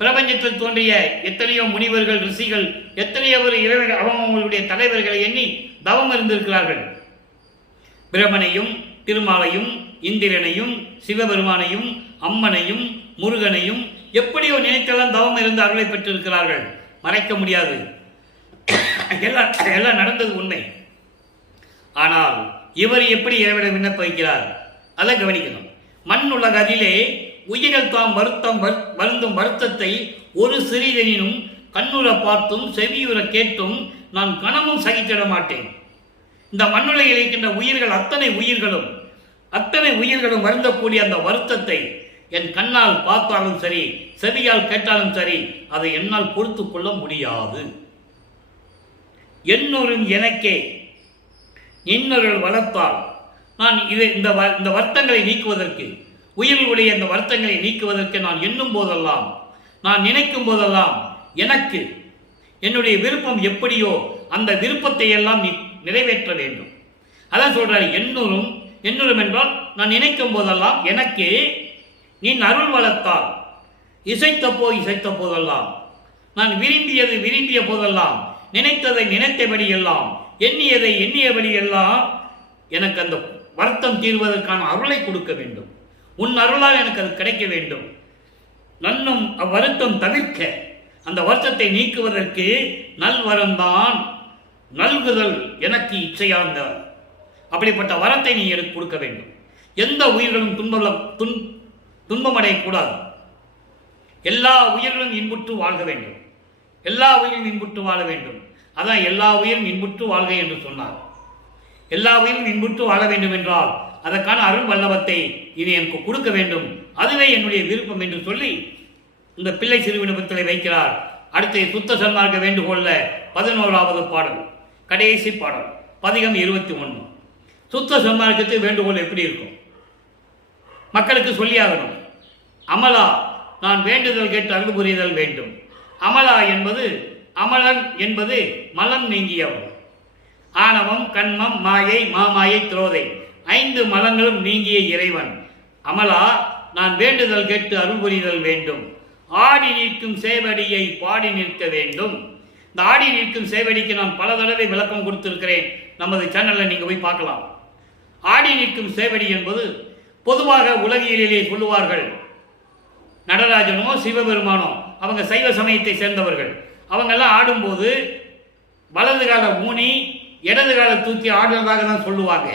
பிரபஞ்சத்தில் தோன்றிய எத்தனையோ முனிவர்கள், ரிஷிகள், எத்தனையோ இறைவர்கள் அவங்களுடைய தலைவர்களை எண்ணி தவம் இருந்திருக்கிறார்கள். பிரமனையும் திருமாலையும் இந்திரனையும் சிவபெருமானையும் அம்மனையும் முருகனையும் எப்படியோ நினைத்தெல்லாம் தவம் இருந்து அருளை பெற்றிருக்கிறார்கள். மறைக்க முடியாது. எல்லாம் நடந்தது உண்மை. ஆனால் இவர் எப்படி இறைவனை விண்ணப்ப வைக்கிறார் அதை கவனிக்கணும். மண் உலகிலே உயிர்கள் தாம் வருந்தும் வருத்தத்தை ஒரு சிறிதெனினும் கண்ணுற பார்த்தும் செவியுற கேட்டும் நான் கனமும் சகித்திட மாட்டேன். இந்த மண்ணுலகில் இருக்கின்ற உயிர்கள் அத்தனை உயிர்களும் வருந்தக்கூடிய அந்த வருத்தத்தை என் கண்ணால் பார்த்தாலும் சரி, செவியால் கேட்டாலும் சரி, அதை என்னால் பொறுத்து கொள்ள முடியாது. என்னொரும் எனக்கே இன்னொருள் வளர்த்தால் நான் இந்த வருத்தங்களை நீக்குவதற்கு, உயிர்களுடைய இந்த வருத்தங்களை நீக்குவதற்கு நான் எண்ணும் போதெல்லாம், நான் நினைக்கும் போதெல்லாம் எனக்கு என்னுடைய விருப்பம் எப்படியோ அந்த விருப்பத்தை எல்லாம் நீ நிறைவேற்ற வேண்டும். அதான் சொல்றாரு. என்னூரும் என்றால் நான் நினைக்கும் போதெல்லாம் எனக்கு நீ அருள் வளர்த்தால் இசைத்த போதெல்லாம், நான் விரும்பிய போதெல்லாம், நினைத்ததை நினைத்தபடி எல்லாம், எண்ணியதை எண்ணியபடி எல்லாம் எனக்கு அந்த வருத்தம் தீர்வதற்கான அருளை கொடுக்க வேண்டும். உன் அருளால் எனக்கு அது கிடைக்க வேண்டும். நன்னும் அவ்வருத்தம் தவிர்க்க, அந்த வருத்தத்தை நீக்குவதற்கு நல்வரம்தான் நல்குதல் எனக்கு இச்சையாந்த, அப்படிப்பட்ட வரத்தை நீ எனக்கு கொடுக்க வேண்டும். எந்த உயிர்களும் துன்பமடையக்கூடாது. எல்லா உயிர்களும் இன்புற்று வாழ்க வேண்டும். எல்லா உயிரும் இன்புற்று வாழ வேண்டும். அதான் எல்லா உயிரும் இன்புற்று வாழ்க என்று சொன்னார். எல்லா உயிரும் இன்புற்று வாழ வேண்டும் என்றால் அதற்கான அருள் வல்லவத்தை இது எனக்கு கொடுக்க வேண்டும். அதுவே என்னுடைய விருப்பம் என்று சொல்லி இந்த பிள்ளை சிறு விண்ணப்பத்தை வைக்கிறார். அடுத்து சுத்த சன்மார்க்க வேண்டுகோள்ல 11வது பாடல், கடைசி பாடல், பதிகம் 21. சுத்த சன்மார்க்கத்தை வேண்டுகோள் எப்படி இருக்கும்? மக்களுக்கு சொல்லியாகணும். அமலா, நான் வேண்டுதல் கேட்டு அருள் புரிதல் வேண்டும். அமலா என்பது, அமலன் என்பது மலம் நீங்கியவன். ஆணவம், கண்மம், மாயை, மாமாயை, திரோதை 5 மலங்களும் நீங்கிய இறைவன். அமலா, நான் வேண்டுதல் கேட்டு அருள் புரிதல் வேண்டும். ஆடி நிற்கும் சேவடியை பாடி நிற்க வேண்டும். இந்த ஆடி நிற்கும் சேவடிக்கு நான் பல தடவை விளக்கம் கொடுத்திருக்கிறேன். நமது சேனல்ல நீங்க போய் பார்க்கலாம். ஆடி நிற்கும் சேவடி என்பது பொதுவாக உலகியலிலே சொல்லுவார்கள். நடராஜனோ சிவபெருமானோ அவங்க சைவ சமயத்தை சேர்ந்தவர்கள். அவங்கெல்லாம் ஆடும்போது வலது கால ஊனி இடது கால தூக்கி ஆடுறதாக தான் சொல்லுவாங்க.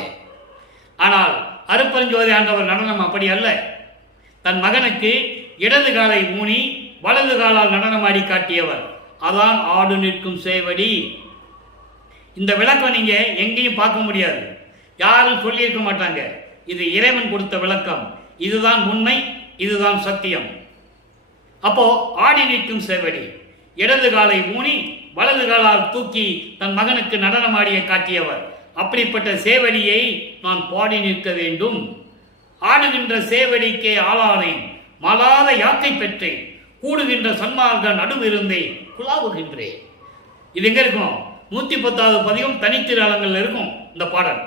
ஆனால் அருப்பெருஞ்சோதி ஆண்டவர் நடனம் அப்படி அல்ல. தன் மகனுக்கு இடது காலை ஊனி வலது காலால் நடனமாடி காட்டியவர். அதான் ஆடு நிற்கும் சேவடி. இந்த விளக்கம் நீங்க எங்கேயும் பார்க்க முடியாது, யாரும் சொல்லியிருக்க மாட்டாங்க. இது இறைவன் கொடுத்த விளக்கம். இதுதான் உண்மை, இதுதான் சத்தியம். அப்போ ஆடி நிற்கும் சேவடி, இடது காலை ஊனி வலது காலால் தூக்கி தன் மகனுக்கு நடனமாடிய காட்டியவர். அப்படிப்பட்ட சேவடியை நான் பாடி நிற்க வேண்டும். ஆடுகின்ற சேவடிக்கே ஆளானேன், மாளாத யாக்கை பெற்றேன். கூடுகின்ற சன்மார்க்க நடுவிருந்தே குலாவுகின்றேன். இது எங்க இருக்கும்? 110வது பதிகம் தனித்திராளங்கள் இருக்கும் இந்த பாடல்.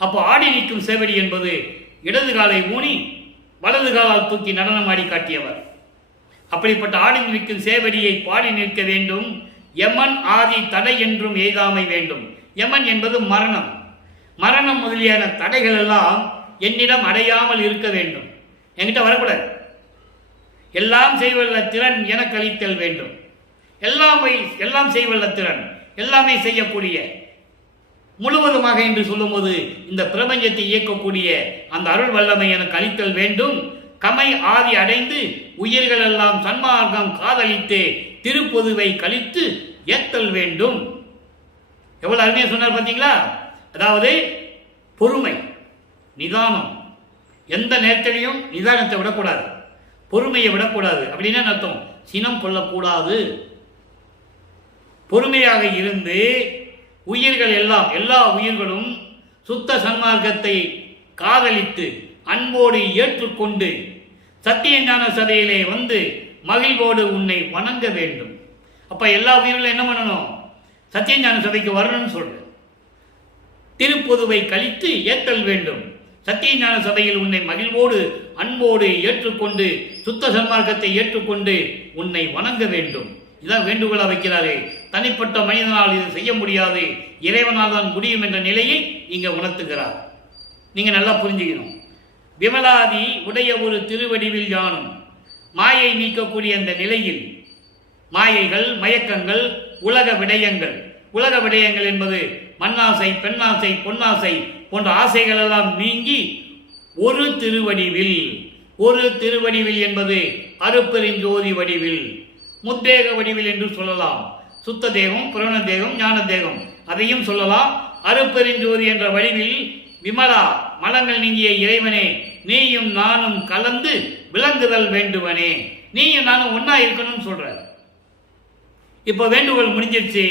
அப்போ ஆடி நிற்கும் சேவடி என்பது இடது காலை ஊனி வலது காலால் தூக்கி நடனமாடி காட்டியவர். அப்படிப்பட்ட ஆடி நிற்கும் சேவடியை பாடி நிற்க வேண்டும். யமன் ஆதி தடை என்றும் எய்தாமை வேண்டும். யமன் என்பது மரணம். மரணம் முதலியான தடைகள் எல்லாம் என்னிடம் அடையாமல் இருக்க வேண்டும், என்கிட்ட வரக்கூடாது. எல்லாம் செய்வல்ல திறன் என கழித்தல் வேண்டும். எல்லாம் செய்வல்ல திறன், எல்லாமே செய்யக்கூடிய முழுவதுமாக என்று சொல்லும்போது இந்த பிரபஞ்சத்தை இயக்கக்கூடிய அந்த அருள் வல்லமை என கழித்தல் வேண்டும். கமை ஆதி அடைந்து உயிர்கள் எல்லாம் சன்மார்க்கம் காதலித்து திருப்பொதுவை கழித்து ஏத்தல் வேண்டும். எவ்வளவு அருமையா சொன்னார் பார்த்தீங்களா? அதாவது பொறுமை, நிதானம். எந்த நேரத்திலையும் நிதானத்தை விடக்கூடாது, பொறுமையை விடக்கூடாது. அப்படின்னா அர்த்தம் சினம் கொள்ளக்கூடாது. பொறுமையாக இருந்து உயிர்கள் எல்லாம், எல்லா உயிர்களும் சுத்த சன்மார்க்கத்தை காதலித்து அன்போடு ஏற்றுக்கொண்டு சத்திய ஞான சபையிலே வந்து மகிழ்வோடு உன்னை வணங்க வேண்டும். அப்ப எல்லா உயிர்களும் என்ன பண்ணணும்? சத்திய ஞான சபைக்கு வரணும்னு சொல்ற. திருப்பொதுவை கழித்து ஏற்றல் வேண்டும். சத்திய ஞான சபையில் உன்னை மகிழ்வோடு அன்போடு ஏற்றுக்கொண்டு சுத்த சன்மார்க்கத்தை ஏற்றுக்கொண்டு உன்னை வணங்க வேண்டும். இதான் வேண்டுகோளா வைக்கிறாரு. தனிப்பட்ட மனிதனால் இது செய்ய முடியாது, இறைவனால் தான் முடியும் என்ற நிலையை இங்க உணர்த்துகிறார். நீங்க நல்லா புரிஞ்சுக்கணும். விமலாதி உடைய ஒரு திருவடிவில் யானும் மாயை நீக்கக்கூடிய அந்த நிலையில் மாயைகள், மயக்கங்கள், உலக விடயங்கள். உலக விடயங்கள் என்பது மண்ணாசை, பெண்ணாசை, பொன்னாசை போன்ற ஆசைகள் எல்லாம் நீங்கி ஒரு திருவடிவில், ஒரு திருவடிவில் என்பது அருப்பெருஞ்சோதி வடிவில், முத்தேக வடிவில் என்று சொல்லலாம். சுத்த தேகம், புரண தேகம், ஞான தேகம் அதையும் சொல்லலாம். அருப்பெருஞ்சோதி என்ற வடிவில் விமலா மலங்கள் நீங்கிய இறைவனே, நீயும் நானும் கலந்து விளங்குதல் வேண்டுவனே. நீயும் நானும் ஒன்னா இருக்கணும்னு சொல்ற. இப்போ வேண்டுகோள் முடிஞ்சிருச்சு.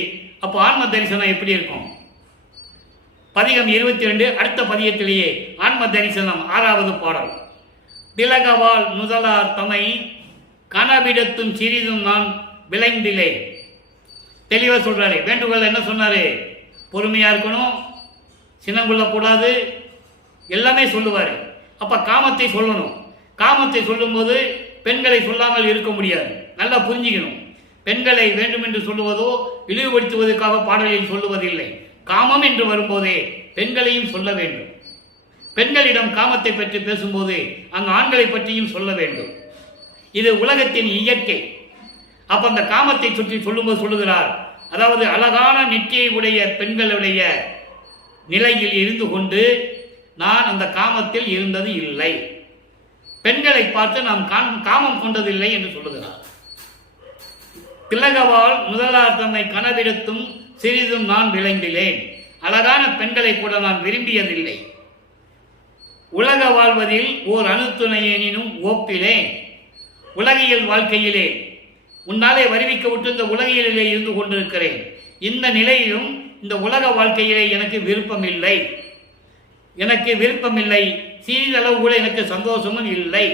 அப்போ ஆன்ம தரிசனம் எப்படி இருக்கும்? பதிகம் 22 அடுத்த பதியத்திலேயே ஆன்ம தரிசனம் 6வது பாடல். விலகவால் முதலார் தமை கனவிடத்தும் சிறிதும் நான் விளைந்திலே. தெளிவாக சொல்றாரு. வேண்டுகோள் என்ன சொன்னாரு? பொறுமையா இருக்கணும், சினம் கொள்ளக்கூடாது, எல்லாமே சொல்லுவாரு. அப்ப காமத்தை சொல்லணும். காமத்தை சொல்லும்போது பெண்களை சொல்லாமல் இருக்க முடியாது. நல்லா புரிஞ்சுக்கணும். பெண்களை வேண்டும் என்று சொல்லுவதோ இழிவுபடுத்துவதற்காக பாடலில் சொல்லுவதில்லை. காமம் என்று வரும்போதே பெண்களையும் சொல்ல வேண்டும். பெண்களிடம் காமத்தை பற்றி பேசும்போது அங்கு ஆண்களை பற்றியும் சொல்ல வேண்டும். இது உலகத்தின் இயற்கை. அப்ப அந்த காமத்தை சுற்றி சொல்லும்போது சொல்லுகிறார், அதாவது அழகான நெற்றியை உடைய பெண்களுடைய நிலையில் இருந்து கொண்டு நான் அந்த காமத்தில் இருந்தது இல்லை, பெண்களை பார்த்து நாம் காமம் கொண்டதில்லை என்று சொல்லுகிறார். திலகவால் முதலார் தம்மை கனவிடத்தும் சிறிதும் நான் விளைந்திலேன். அழகான பெண்களை கூட நான் விரும்பியதில்லை. உலக வாழ்வதில் ஓர் அணுத்துணையெனினும் ஓப்பிலேன். உலகியல் வாழ்க்கையிலே உன்னாலே வருவிக்க விட்டு இந்த உலகியலிலே இருந்து கொண்டிருக்கிறேன். இந்த நிலையிலும் இந்த உலக வாழ்க்கையிலே எனக்கு விருப்பமில்லை. எனக்கு விருப்பமில்லை. சிறிதளவு கூட எனக்கு சந்தோஷமும் இல்லை.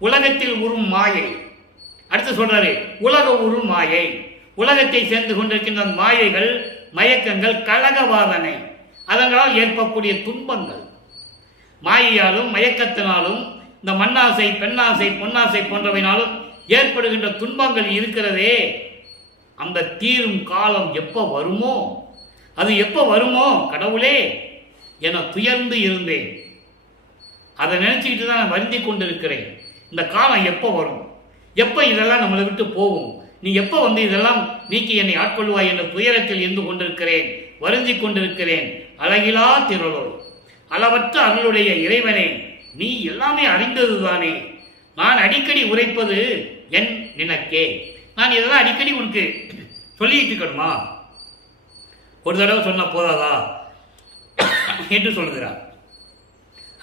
உலகத்தில் உறும் மாயை. அடுத்து சொல்றாரு, உலக உரு மாயை. உலகத்தை சேர்ந்து கொண்டிருக்கின்ற மாயைகள், மயக்கங்கள், கலகவாதனை, அதனால் ஏற்படக்கூடிய துன்பங்கள், மாயையாலும் மயக்கத்தினாலும் இந்த மண்ணாசை, பெண்ணாசை, பொன்னாசை போன்றவையினாலும் ஏற்படுகின்ற துன்பங்கள் இருக்கிறதே, அந்த தீரும் காலம் எப்போ வருமோ, அது எப்போ வருமோ கடவுளே என துயர்ந்து இருந்தேன். அதை நினைச்சுக்கிட்டு தான் நான் வருந்தி கொண்டிருக்கிறேன். இந்த காலம் எப்போ வரும், எப்போ இதெல்லாம் நம்மளை விட்டு போகும், நீ எப்போ வந்து இதெல்லாம் நீக்கி என்னை ஆட்கொள்வாய் என்ற துயரத்தில் இருந்து கொண்டிருக்கிறேன், வருந்தி கொண்டிருக்கிறேன். அழகிலா திரளோய், அளவற்ற அருளுடைய இறைவனே, நீ எல்லாமே அறிந்தது தானே. நான் அடிக்கடி உரைப்பது என் நினக்கே. நான் இதெல்லாம் அடிக்கடி உனக்கு சொல்லிட்டு இருக்கணுமா? ஒரு தடவை சொன்ன போதாதா என்று சொல்லுகிறார்.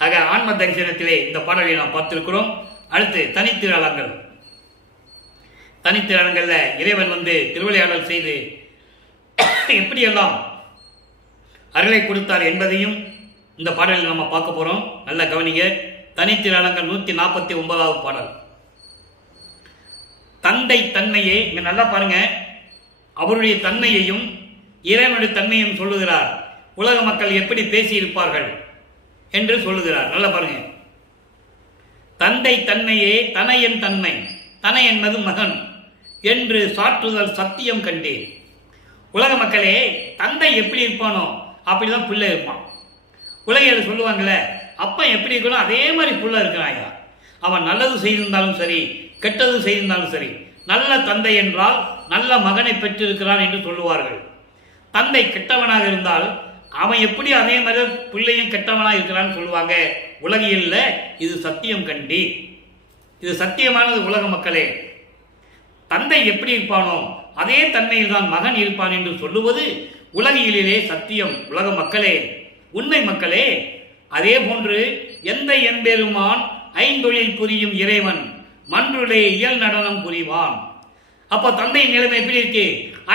ஆக ஆன்ம தரிசனத்திலே இந்த பாடலை நாம் பார்த்திருக்கிறோம். அடுத்து தனித்திராளங்கள். தனித்திராளங்கள்ல இறைவன் வந்து திருவிளையாடல் செய்து எப்படியெல்லாம் அருளை கொடுத்தார் என்பதையும் இந்த பாடலில் நம்ம பார்க்க போறோம். நல்ல கவனிங்க. தனித்திராளங்கள் 149வது பாடல். தந்தை தன்மையே இங்க நல்லா பாருங்க, அவருடைய தன்மையையும் இறைவனுடைய தன்மையும் சொல்லுகிறார். உலக மக்கள் எப்படி பேசியிருப்பார்கள் என்று சொல்லுகிறார். நல்லா பாருங்க, தந்தை தன்மையே தனையன் தன்மை, தனை என்பது மகன் என்று சாற்றுதல் சத்தியம் கண்டேன். உலக மக்களே, தந்தை எப்படி இருப்பானோ அப்படிதான் பிள்ளை இருப்பான். உலகில் சொல்லுவாங்களே, அப்பன் எப்படி இருக்கணும் அதே மாதிரி புள்ள இருக்கிறாயா. அவன் நல்லது செய்திருந்தாலும் சரி, கெட்டது செய்திருந்தாலும் சரி, நல்ல தந்தை என்றால் நல்ல மகனை பெற்றிருக்கிறான் என்று சொல்லுவார்கள். தந்தை கெட்டவனாக இருந்தால் அவன் எப்படி அதே மாதிரி பிள்ளையும் கெட்டவனாக இருக்கிறான்னு சொல்லுவாங்க. உலகியல்ல இது சத்தியம் கண்டி, இது சத்தியமானது. உலக மக்களே, தந்தை எப்படி இருப்பானோ அதே தன்மையில் தான் மகன் இருப்பான் என்று சொல்லுவது உலகியலிலே சத்தியம். உலக மக்களே, உண்மை மக்களே, அதே போன்று எந்த என்பெருமான் ஐந்தொழில் புரியும் இறைவன் மன்றுளே இயல் நடனம் புரிவான். அப்ப தந்தை நிலைமை எப்படி இருக்கு?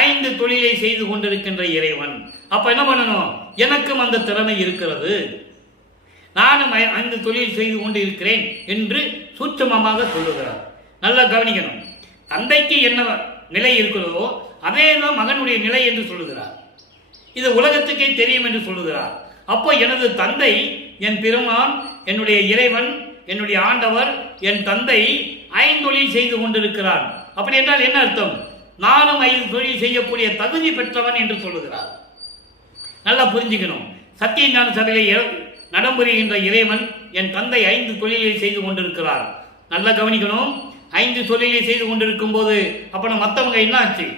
5 தொழிலை செய்து கொண்டிருக்கின்ற இறைவன். அப்ப என்ன பண்ணணும்? எனக்கும் அந்த திறமை இருக்கிறது, நானும் 5 தொழில் செய்து கொண்டு இருக்கிறேன் என்று சூட்சமமாக சொல்லுகிறார். நல்லா கவனிக்கணும். தந்தைக்கு என்ன நிலை இருக்கிறதோ அதே தான் மகனுடைய நிலை என்று சொல்லுகிறார். இது உலகத்துக்கே தெரியும் என்று சொல்லுகிறார். அப்போ எனது தந்தை, என் பெருமான், என்னுடைய இறைவன், என்னுடைய ஆண்டவர், என் தந்தை 5 தொழில் செய்து கொண்டிருக்கிறான். அப்படி என்றால் என்ன அர்த்தம்? நானும் 5 தொழில் செய்யக்கூடிய தகுதி பெற்றவன் என்று சொல்லுகிறார். நல்லா புரிஞ்சுக்கணும். சத்திய ஞான சபையிலே நடம்புரிகின்ற இறைவன் என் தந்தை 5 தொழிலை செய்து கொண்டிருக்கிறார். நல்லா கவனிக்கணும். 5 தொழிலை செய்து கொண்டிருக்கும் போது அப்ப மற்றவங்க என்ன ஆச்சு?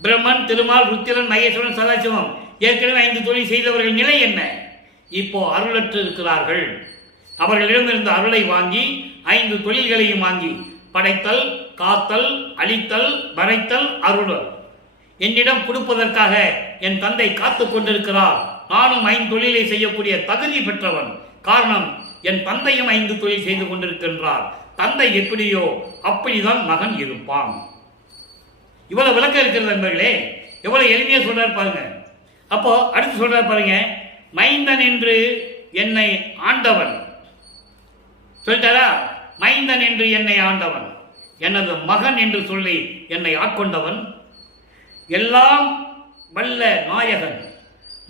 பிரம்மன், திருமால், ருத்திரன், மகேஸ்வரன், சதாசிவம் ஏற்கனவே 5 தொழில் செய்தவர்கள் நிலை என்ன? இப்போ அருளற்று இருக்கிறார்கள். அவர்களிடமிருந்து அருளை வாங்கி 5 தொழில்களையும் வாங்கி படைத்தல், காத்தல், அழித்தல், மறைத்தல், அருளல் என்னிடம் கொடுப்பதற்காக என் தந்தை காத்து கொண்டிருக்கிறார். நானும் 5 தொழிலை செய்யக்கூடிய தகுதி பெற்றவன். காரணம், என் தந்தையும் 5 தொழில் செய்து கொண்டிருக்கின்றார். தந்தை எப்படியோ அப்படிதான் மகன் இருப்பான். இவ்வளவு விளக்கம் இருக்கிறது நண்பர்களே. எவ்வளவு எளிமையா சொல்றாரு பாருங்க. அப்போ அடுத்து சொல்றாரு பாருங்க, மைந்தன் என்று என்னை ஆண்டவன் சொல்லிட்டாரா? மைந்தன் என்று என்னை ஆண்டவன், எனது மகன் என்று சொல்லி என்னை ஆட்கொண்டவன், எல்லாம் வல்ல நாயகன்,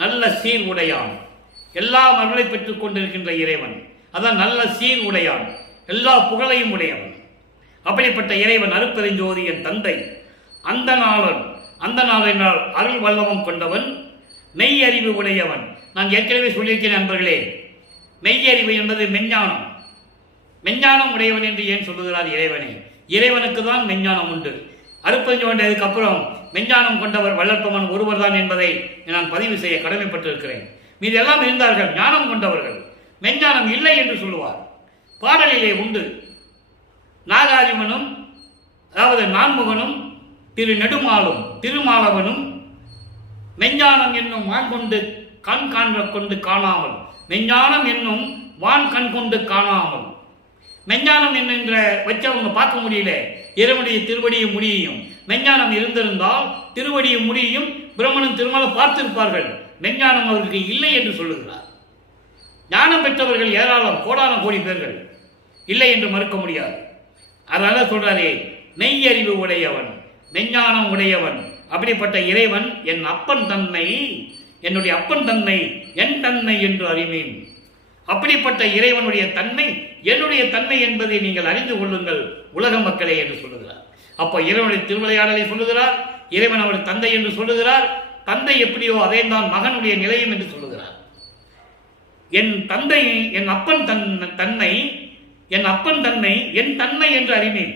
நல்ல சீர் உடையான், எல்லாம் அருளை பெற்றுக் கொண்டிருக்கின்ற இறைவன், அதான் நல்ல சீர் உடையான், எல்லா புகழையும் உடையவன். அப்படிப்பட்ட இறைவன் அருட்பெருஞ்சோதி என் தந்தை, அந்த நாளன், அந்த நாள் என்றால் அருள் வல்லவம் கொண்டவன், மெய் அறிவு உடையவன். நான் ஏற்கனவே சொல்லியிருக்கிறேன் நண்பர்களே, மெய்யறிவு என்பது மெஞ்ஞானம். மெஞ்ஞானம் உடையவன் என்று ஏன் சொல்லுகிறார் இறைவனை? இறைவனுக்கு தான் மெஞ்ஞானம் உண்டு. அருட்பெருஞ்சோதிக்கு அப்புறம் மெஞ்ஞானம் கொண்டவர் வல்லற்பவன் ஒருவர் தான் என்பதை நான் பதிவு செய்ய கடமைப்பட்டிருக்கிறேன். மீது எல்லாம் இருந்தார்கள் ஞானம் கொண்டவர்கள், மெஞ்ஞானம் இல்லை என்று சொல்லுவார். பாடலிலே உண்டு. நாகாதிமனும், அதாவது நான்முகனும், திரு நெடுமாலும், திருமாலவனும் மெஞ்ஞானம் என்னும் வான் கொண்டு கண் காண்க கொண்டு காணாமல், மெஞ்ஞானம் என்னும் வான் கண் கொண்டு காணாமல். மெஞ்ஞானம் என்கின்ற வச்சு அவங்க பார்க்க முடியல, இறைவனுடைய திருவடியும் முடியையும். மெஞ்ஞானம் இருந்திருந்தால் திருவடியும் முடியையும் பிரம்மனும் திருமலும் பார்த்திருப்பார்கள். மெஞ்ஞானம் அவருக்கு இல்லை என்று சொல்லுகிறார். ஞானம் பெற்றவர்கள் ஏராளம், கோடான கோடி பேர்கள், இல்லை என்று மறுக்க முடியாது. அதனால சொல்றாரே, மெய்யறிவு உடையவன், மெஞ்ஞானம் உடையவன். அப்படிப்பட்ட இறைவன் என் அப்பன் தன்மை, என்னுடைய அப்பன் தன்மை, என் தன்மை என்று அறிவேன். அப்படிப்பட்ட இறைவனுடைய தன்மை என்னுடைய தன்மை என்பதை நீங்கள் அறிந்து கொள்ளுங்கள் உலக மக்களே என்று சொல்லுகிறார். அப்போ இறைவனுடைய திருவிளையாடலை சொல்லுகிறார். இறைவன் அவருடைய தந்தை என்று சொல்லுகிறார். தந்தை எப்படியோ அதே தான் மகனுடைய நிலையம் என்று சொல்லுகிறார். என் தந்தை, என் அப்பன் தன்மை, என் அப்பன் தன்மை, என் தன்மை என்று அறிவேன்.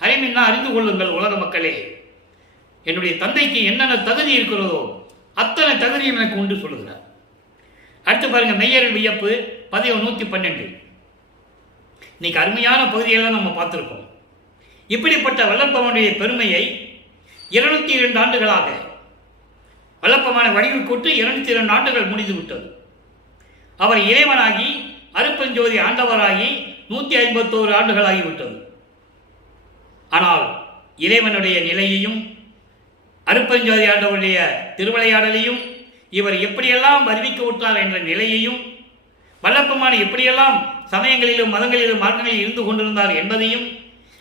அறிவின்னா அறிந்து கொள்ளுங்கள் உலக மக்களே. என்னுடைய தந்தைக்கு என்னென்ன தகுதி இருக்கிறதோ அத்தனை தகுதியும் எனக்கு உண்டு சொல்லுகிறார். அடுத்து பாருங்க, மெய்யறிவு வியப்பு 112. இன்னைக்கு அருமையான பகுதியெல்லாம் நம்ம பார்த்திருக்கோம். இப்படிப்பட்ட வல்லப்பவனுடைய பெருமையை 202 ஆண்டுகளாக வல்லப்பமான வடிவுக்கூட்டு 202 ஆண்டுகள் முடிந்து விட்டது. அவர் இறைவனாகி அருட்பெருஞ்சோதி ஆண்டவராகி 151 ஆண்டுகள் ஆகிவிட்டது. ஆனால் இறைவனுடைய நிலையையும் அருட்பெருஞ்சோதி ஆண்டவருடைய திருவிளையாடலையும் இவர் எப்படியெல்லாம் அறிவிக்க விட்டார் என்ற நிலையையும், வல்லப்பமான எப்படியெல்லாம் சமயங்களிலும் மதங்களிலும் மார்க்கங்களில் இருந்து கொண்டிருந்தார் என்பதையும்,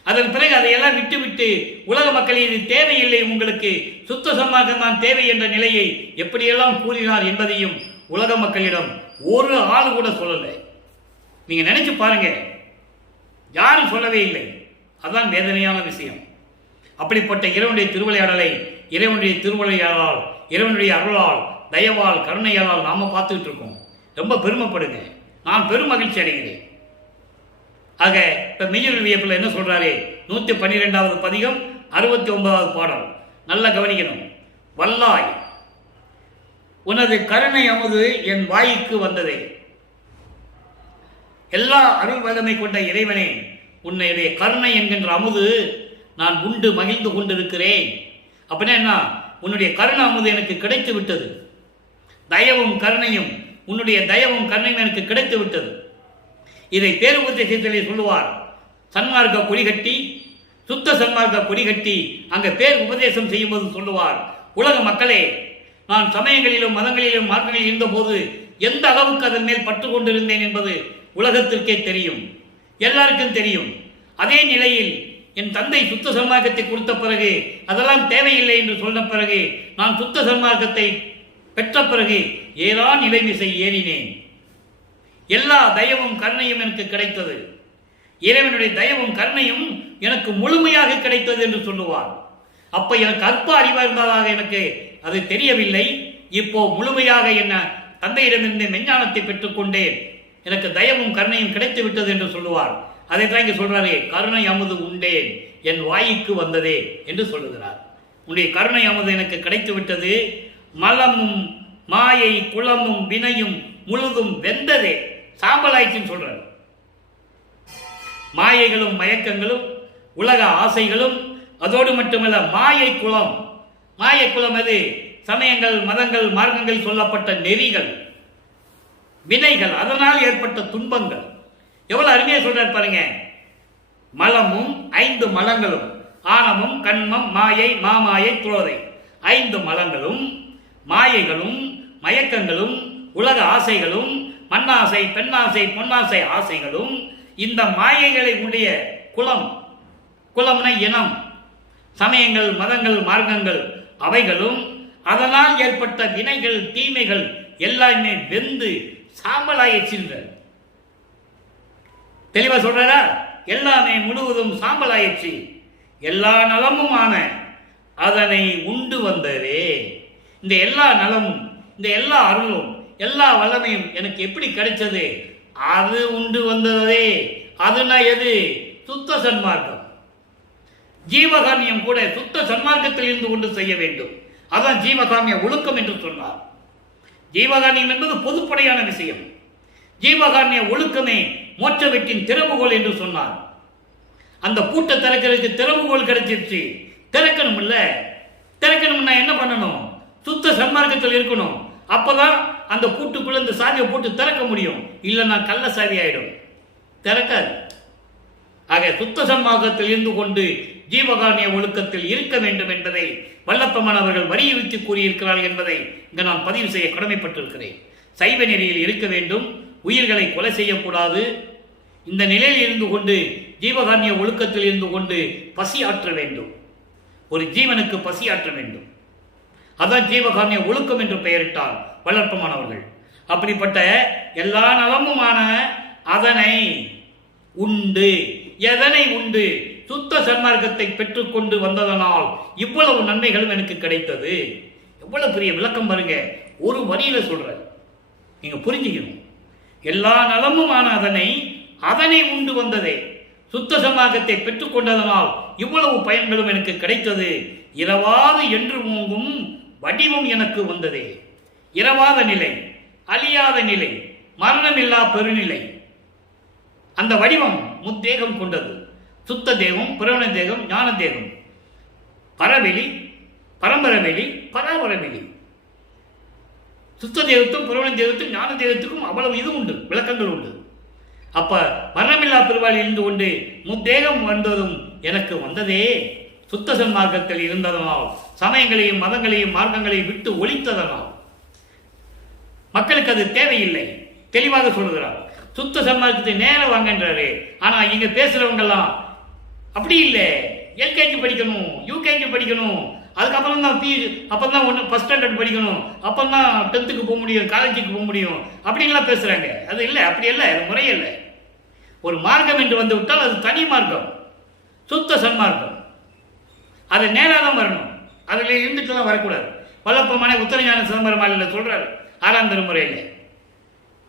அதன் பிறகு அதையெல்லாம் விட்டுவிட்டு உலக மக்கள் இது தேவையில்லை, உங்களுக்கு சுத்த சன்மார்க்கம் தான் தேவை என்ற நிலையை எப்படியெல்லாம் கூறினார் என்பதையும் உலக மக்களிடம் ஒரு ஆள் கூட சொல்லலை. நீங்க நினைச்சு பாருங்க, யாரும் சொல்லவே இல்லை. அதான் வேதனையான விஷயம். அப்படிப்பட்ட இறைவனுடைய திருவிளையாடலை இறைவனுடைய திருவிளையாடலால், இறைவனுடைய அருளால், தயவால், கருணையால் நாம பார்த்துக்கிட்டு இருக்கோம். ரொம்ப பெருமைப்படுங்க. நான் பெரும் மகிழ்ச்சி அடைகிறேன். ஆக இப்ப மெய்யுள் வியப்பில் என்ன சொல்றாரு? 112வது பதிகம் 69வது பாடல். நல்லா கவனிக்கணும். வல்லாய் உனது கருணை அமுது என் வாய்க்கு வந்ததே. எல்லா அருள் வல்லமை கொண்ட இறைவனே, உன்னுடைய கருணை என்கின்ற அமுது நான் உண்டு மகிழ்ந்து கொண்டிருக்கிறேன். அப்படின்னா என்ன? உன்னுடைய கருணை அமுது எனக்கு கிடைத்து விட்டது. தயவும் கருணையும், உன்னுடைய தயவும் கருணையும் எனக்கு கிடைத்து விட்டது. இதை பேருபதேசத்திலே சொல்லுவார். சன்மார்க்க கொடிகட்டி, சுத்த சன்மார்க்க கொடிகட்டி அங்க பேர் உபதேசம் செய்யும்போது சொல்லுவார், உலக மக்களே, நான் சமயங்களிலும் மதங்களிலும் மார்க்கங்களில் இருந்தபோது எந்த அளவுக்கு அதன் மேல் பற்று கொண்டிருந்தேன் என்பது உலகத்திற்கே தெரியும், எல்லாருக்கும் தெரியும். அதே நிலையில் என் தந்தை சுத்த சன்மார்க்கத்தை கொடுத்த பிறகு அதெல்லாம் தேவையில்லை என்று சொன்ன பிறகு நான் சுத்த சன்மார்க்கத்தை பெற்ற பிறகு ஏதா நிலைமிசை ஏறினேன். எல்லா தயவும் கருணையும் எனக்கு கிடைத்தது. இறைவனுடைய தயவும் கருணையும் எனக்கு முழுமையாக கிடைத்தது என்று சொல்லுவார். அப்ப எனக்கு அற்ப அறிவா இருந்ததாக எனக்கு அது தெரியவில்லை. இப்போ முழுமையாக என்ன தந்தையிடமிருந்து மெஞ்ஞானத்தை பெற்றுக்கொண்டேன், எனக்கு தயவும் கருணையும் கிடைத்து விட்டது என்று சொல்லுவார். அதைத்தான் இங்கே சொல்றாரு, கருணை அமுது உண்டேன் என் வாய்க்கு வந்ததே என்று சொல்லுகிறார். உன்னுடைய கருணை அமுது எனக்கு கிடைத்து விட்டது, மலமும் மாயை குளமும் வினையும் முழுதும் வெந்ததே, சாம்பலாயிடுச்சுன்னு சொல்றாரு. மாயைகளும் மயக்கங்களும் உலக ஆசைகளும், அதோடு மட்டுமல்ல மாயை குளம். மாயை குளம் அது சமயங்கள் மதங்கள் மார்க்கங்கள் சொல்லப்பட்ட நெறிகள், வினைகள், அதனால் ஏற்பட்ட துன்பங்கள். எவ்வளவு அருமையா சொல்றார் பாருங்க. மலமும் 5 மலங்களும், ஆணவம் கண்மம் மாயை மாமாயை துரோதை, 5 மலங்களும் மாயைகளும் மயக்கங்களும் உலக ஆசைகளும் மண்ணாசை பெண்ணாசை பொன்னாசை ஆசைகளும், இந்த மாயைகளை உடைய குலம், குலம்னா இனம், சமயங்கள் மதங்கள் மார்க்கங்கள் அவைகளும், அதனால் ஏற்பட்ட வினைகள் தீமைகள் எல்லாமே வெந்து சாம்பலாயிடுச்சு. தெளிவா சொல்றா, எல்லாமே முழுவதும் சாம்பலாயிடுச்சு. எல்லா நலமுமான அதனை உண்டு வந்ததே. இந்த எல்லா நலமும், இந்த எல்லா அருளும், எல்லா வல்லமையும் எனக்கு எப்படி கிடைச்சது? அது உண்டு வந்ததே. அதுனா எது? சுத்த சன்மார்க்கம். ஜீவகாமியம் கூட சுத்த சன்மார்க்கத்தில் இருந்து கொண்டு செய்ய வேண்டும். அதான் ஜீவகாமிய ஒழுக்கம் என்று சொன்னார். ஜீவகாமியம் என்பது பொதுப்படையான விஷயம். ஜீவகாமிய ஒழுக்கமே மோட்ச வெற்றின் திறவுகோல் என்று சொன்னார். அந்த பூட்டை திறக்கிறதுக்கு திறவுகோல் கிடைச்சிருச்சு. திறக்கணும் இல்ல, திறக்கணும்னா என்ன பண்ணணும்? சுத்த சன்மார்க்கத்தில் இருக்கணும். அப்பதான் அந்த பூட்டுக்குள்ள இந்த சாவியை போட்டு திறக்க முடியும். இல்லைன்னா கள்ள சாவி ஆயிடும், திறக்காது. ஆக சுத்த சன்மார்க்கத்தில் இருந்து கொண்டு ஜீவகாமிய ஒழுக்கத்தில் இருக்க வேண்டும் என்பதை வல்லப்பெருமான் அவர்கள் வலியுறுத்தி கூறியிருக்கிறார்கள் என்பதை இங்கு நான் பதிவு செய்ய கடமைப்பட்டிருக்கிறேன். சைவ நெறியில் இருக்க வேண்டும், உயிர்களை கொலை செய்யக்கூடாது. இந்த நிலையில் இருந்து கொண்டு ஜீவகாமிய ஒழுக்கத்தில் இருந்து கொண்டு பசி ஆற்ற வேண்டும். ஒரு ஜீவனுக்கு பசி ஆற்ற வேண்டும். அதான் ஜீவகாமிய ஒழுக்கம் என்று பெயரிட்டார் வல்லப்பெருமான் அவர்கள். அப்படிப்பட்ட எல்லா நலமுமான அதனை உண்டு. எதனை உண்டு? சுத்த சன்மார்க்கத்தை பெற்றுக்கொண்டு வந்ததனால் இவ்வளவு நன்மைகளும் எனக்கு கிடைத்தது. எவ்வளவு பெரிய விளக்கம் பாருங்க, ஒரு வரியில சொல்ற. நீங்க புரிஞ்சுக்கணும். எல்லா நலமுமான அதனை உண்டு வந்ததே. சுத்த சன்மார்க்கத்தை பெற்றுக்கொண்டதனால் இவ்வளவு பயன்களும் எனக்கு கிடைத்தது. இரவாது என்று மூங்கும் வடிவம் எனக்கு வந்ததே. இரவாத நிலை, அழியாத நிலை, மரணமில்லா பெருநிலை. அந்த வடிவம் முத்தேகம் கொண்டது. சுத்த தேகம், பிரவண தேகம், ஞான தேகம், பரவெளி, பரம்பரவெளி, பராபரவெளி. சுத்த தேகத்தும் பிரவண தேகத்தும் ஞான தேகத்துக்கும் அவ்வளவு இது உண்டு, விளக்கங்கள் உண்டு. அப்ப மரணமில்லா பெருவாள் இருந்து கொண்டு முத்தேகம் வந்ததும் எனக்கு வந்ததே சுத்த சன்மார்க்கத்தில் இருந்ததனால், சமயங்களையும் மதங்களையும் மார்க்கங்களையும் விட்டு ஒழித்ததனால். மக்களுக்கு அது தேவையில்லை, தெளிவாக சொல்லுகிறார். சுத்த சன்மார்க்கத்தை நேரம் வாங்கன்றாரு. ஆனா இங்க பேசுறவங்க எல்லாம் அப்படி இல்லை, எல்கேஜி படிக்கணும், யூகேஜி படிக்கணும், அதுக்கப்புறம் தான் அப்புறம் தான் ஒன்று ஃபஸ்ட் ஸ்டாண்டர்ட் படிக்கணும், அப்புறம் தான் 10th போக முடியும், காலேஜுக்கு போக முடியும் அப்படின்லாம் பேசுகிறாங்க. அது இல்லை, அப்படி இல்லை, அது முறையில்லை. ஒரு மார்க்கம் என்று வந்து விட்டால் அது தனி மார்க்கம், சுத்த சன்மார்க்கம். அது நேராக தான் வரணும், அதில் இருந்துட்டுலாம் வரக்கூடாது. வல்லப்பமான உத்தரஞான சிதம்பரம் மாலையில் சொல்கிறார் 6ஆம் திருமுறையில்.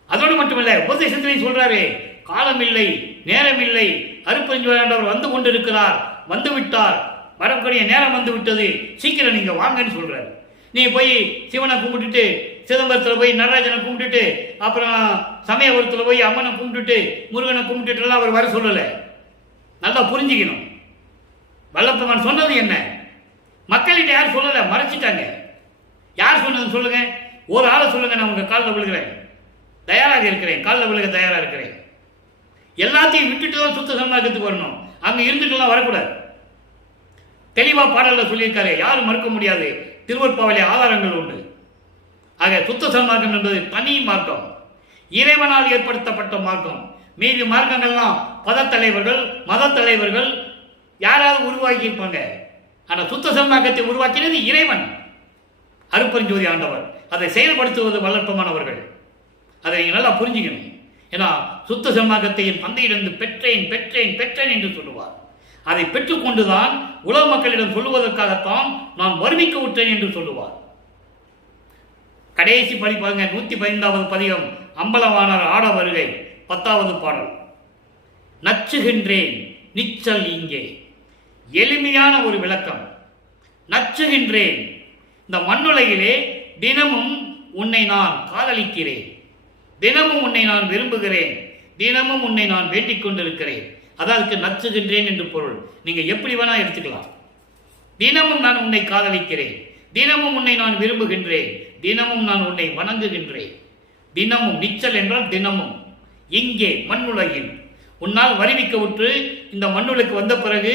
அதோடு மட்டுமில்லை, உபதேசத்திலையும் சொல்கிறாரு, காலம் இல்லை, நேரம் இல்லை, அருட்பெருஞ்சோதியாண்டவர் வந்து கொண்டிருக்கிறார், வந்து விட்டார், வரக்கூடிய நேரம் வந்து விட்டது, சீக்கிரம் நீங்கள் வாங்கன்னு சொல்கிறார். நீங்கள் போய் சிவனை கும்பிட்டுட்டு, சிதம்பரத்தில் போய் நடராஜனை கும்பிட்டுட்டு, அப்புறம் சமயபுரத்தில் போய் அம்மனை கும்பிட்டுட்டு, முருகனை கும்பிட்டுட்டுலாம் அவர் வர சொல்லலை. நல்லா புரிஞ்சுக்கணும். வல்லப்பெருமான் சொன்னது என்ன? மக்கள்கிட்ட யார் சொல்லலை, மறைச்சிட்டாங்க. யார் சொன்னதுன்னு சொல்லுங்க, ஒரு ஆளை சொல்லுங்க, நான் உங்கள் காலில் விழுகிறேன், தயாராக இருக்கிறேன், காலில் விழுக தயாராக இருக்கிறேன். எல்லாத்தையும் விட்டுட்டு தான் சுத்த சன்மார்க்கத்துக்கு வரணும், அங்கே இருந்துட்டுலாம் வரக்கூடாது. தெளிவாக பாடலில் சொல்லியிருக்காரு, யாரும் மறுக்க முடியாது, திருவற்பாவிலே ஆதாரங்கள் உண்டு. ஆக சுத்த சன்மார்க்கம் என்பது தனி மார்க்கம், இறைவனால் ஏற்படுத்தப்பட்ட மார்க்கம். மீதி மார்க்கங்கள்லாம் பதத்தலைவர்கள், மத தலைவர்கள் யாராவது உருவாக்கி இருப்பாங்க. ஆனால் சுத்த சன்மார்க்கத்தை உருவாக்கினது இறைவன், அருட்பெருஞ்சோதி ஆண்டவர். அதை செயல்படுத்துவது வல்லற்பமானவர்கள். அதை நீங்கள் நல்லா புரிஞ்சுக்கணும். ஏன்னா சுத்த சன்மார்க்கத்தை என் தந்தையிடம் பெற்றேன் பெற்றேன் பெற்றேன் என்று சொல்லுவார். அதை பெற்றுக்கொண்டுதான் உலக மக்களிடம் சொல்லுவதற்காகத்தான் நான் வருவிக்க விட்டேன் என்று சொல்லுவார். கடைசி படிப்பாங்க 115வது பதிகம், அம்பலவாணர் ஆட வருகை, 10வது பாடல். நச்சுகின்றேன் நிச்சல் இங்கே. எளிமையான ஒரு விளக்கம். நச்சுகின்றேன், இந்த மண்ணுலகிலே தினமும் உன்னை நான் காதலிக்கிறேன், தினமும் உன்னை நான் விரும்புகிறேன், தினமும் உன்னை நான் வேண்டிக் கொண்டிருக்கிறேன். அதற்கு நச்சுகின்றேன் என்று பொருள். நீங்க எப்படி வேணா எடுத்துக்கலாம். தினமும் நான் உன்னை காதலிக்கிறேன், தினமும் உன்னை நான் விரும்புகின்றேன், தினமும் நான் உன்னை வணங்குகின்றேன். தினமும், நிச்சல் என்றால் தினமும். இங்கே மண்ணுலகில் உன்னால் வருவிக்க விட்டு இந்த மண்ணுலகுக்கு வந்த பிறகு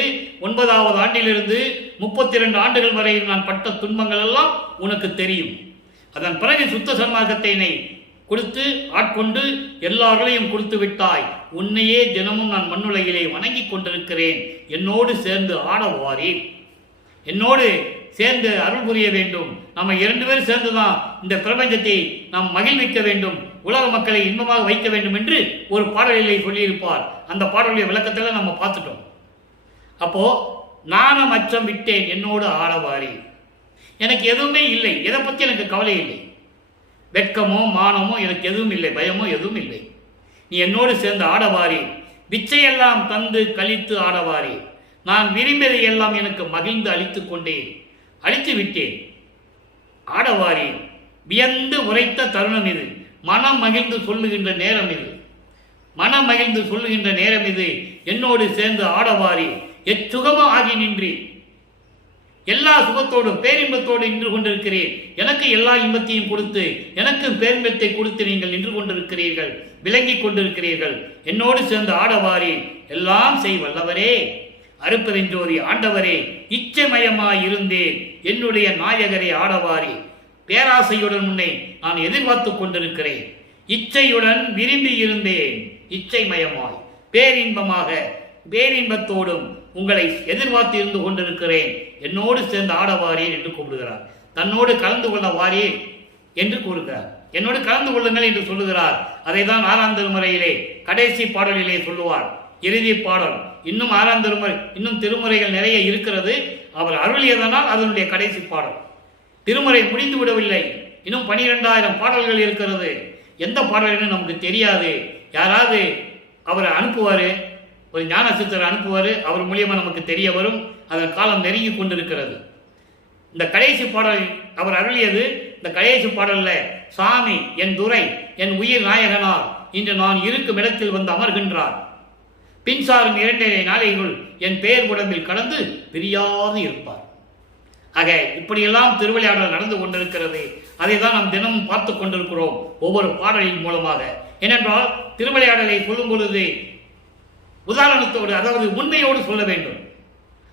9வது ஆண்டிலிருந்து 32 ஆண்டுகள் வரை நான் பட்ட துன்பங்கள் எல்லாம் உனக்கு தெரியும். அதன் பிறகு சுத்த சன்மார்க்கத்தை கொடுத்து ஆட்கொண்டு எல்லார்களையும் கொடுத்து விட்டாய். உன்னையே தினமும் நான் மண்ணுலகிலே வணங்கி கொண்டிருக்கிறேன். என்னோடு சேர்ந்து ஆடவாரேன், என்னோடு சேர்ந்து அருள் புரிய வேண்டும். நம்ம 2 பேரும் சேர்ந்துதான் இந்த பிரபஞ்சத்தை நாம் மகிழ்விக்க வேண்டும், உலக மக்களை இன்பமாக வைக்க வேண்டும் என்று ஒரு பாடலிலே சொல்லியிருப்பார். அந்த பாடலுடைய விளக்கத்தில் நம்ம பார்த்துட்டோம். அப்போ நானும் அச்சம் விட்டேன், என்னோடு ஆடவாரேன். எனக்கு எதுவுமே இல்லை, எதை பற்றி எனக்கு கவலை இல்லை. வெட்கமோ மானமோ எனக்கு எதுவும் இல்லை, பயமோ எதுவும் இல்லை. நீ என்னோடு சேர்ந்து ஆடவாரே, விச்சையெல்லாம் தந்து கழித்து ஆடவாரே. நான் விரும்பியதை எல்லாம் எனக்கு மகிழ்ந்து அழித்து கொண்டேன், அழித்து விட்டேன். ஆடவாரே, வியந்து உரைத்த தருணம் இது, மனம் மகிழ்ந்து சொல்லுகின்ற நேரம் இது, மனம் மகிழ்ந்து சொல்லுகின்ற நேரம் இது. என்னோடு சேர்ந்து ஆடவாரே, எச்சுகமோ ஆகி நின்றி, எல்லா சுகத்தோடும் பேரின்பத்தோடு நின்று கொண்டிருக்கிறேன். எனக்கு எல்லா இன்பத்தையும் கொடுத்து, எனக்கு பேரின்பத்தை கொடுத்து நீங்கள் நின்று கொண்டிருக்கிறீர்கள், விளங்கி கொண்டிருக்கிறீர்கள். என்னோடு சேர்ந்து ஆடவாரே, எல்லாம் செய் வல்லவரே, அருட்பெருஞ்சோதி ஆண்டவரே, இச்சைமயமாய் இருந்தேன், என்னுடைய நாயகரே ஆடவாரே. பேராசையுடன் உன்னை நான் எதிர்பார்த்து கொண்டிருக்கிறேன், இச்சையுடன் விரும்பி இருந்தேன், இச்சைமயமாய் பேரின்பமாக பேரின்பத்தோடும் உங்களை எதிர்பார்த்து இருந்து கொண்டிருக்கிறேன். என்னோடு சேர்ந்து ஆடவாரேன் என்று கூப்பிடுகிறார். தன்னோடு கலந்து கொள்ள வாரேன் என்று கூறுகிறார். என்னோடு கலந்து கொள்ளுங்கள் என்று சொல்லுகிறார். அதை தான் 6ஆம் திருமுறையிலே கடைசி பாடலிலே சொல்லுவார். இறுதி பாடல். இன்னும் 6ஆம் திருமுறை, இன்னும் திருமுறைகள் நிறைய இருக்கிறது. அவர் அருளியதனால் அதனுடைய கடைசி பாடல். திருமுறை முடிந்து விடவில்லை, இன்னும் 12,000 பாடல்கள் இருக்கிறது. எந்த பாடல்கள் நமக்கு தெரியாது. யாராவது அவரை அனுப்புவார், ஒரு ஞான சித்தர் அனுப்புவார், அவர் மூலியமாக நமக்கு தெரிய வரும். அதன் காலம் நெருங்கி கொண்டிருக்கிறது. இந்த கடைசி பாடல் அவர் அருளியது. இந்த கடைசி பாடலில் சாமி என் துரை என் உயிர் நாயகனார் இன்று நான் இருக்கும் இடத்தில் வந்து அமர்கின்றார். பின்சாரும் 2 நாளைக்குள் என் பெயர் உடம்பில் கடந்து பிரியாது இருப்பார். ஆக இப்படியெல்லாம் திருவிளையாடல் நடந்து கொண்டிருக்கிறது. அதை தான் நாம் தினமும் பார்த்து கொண்டிருக்கிறோம் ஒவ்வொரு பாடலின் மூலமாக. ஏனென்றால் திருவிளையாடலை சொல்லும் பொழுது உதாரணத்தோடு, அதாவது உண்மையோடு சொல்ல வேண்டும்,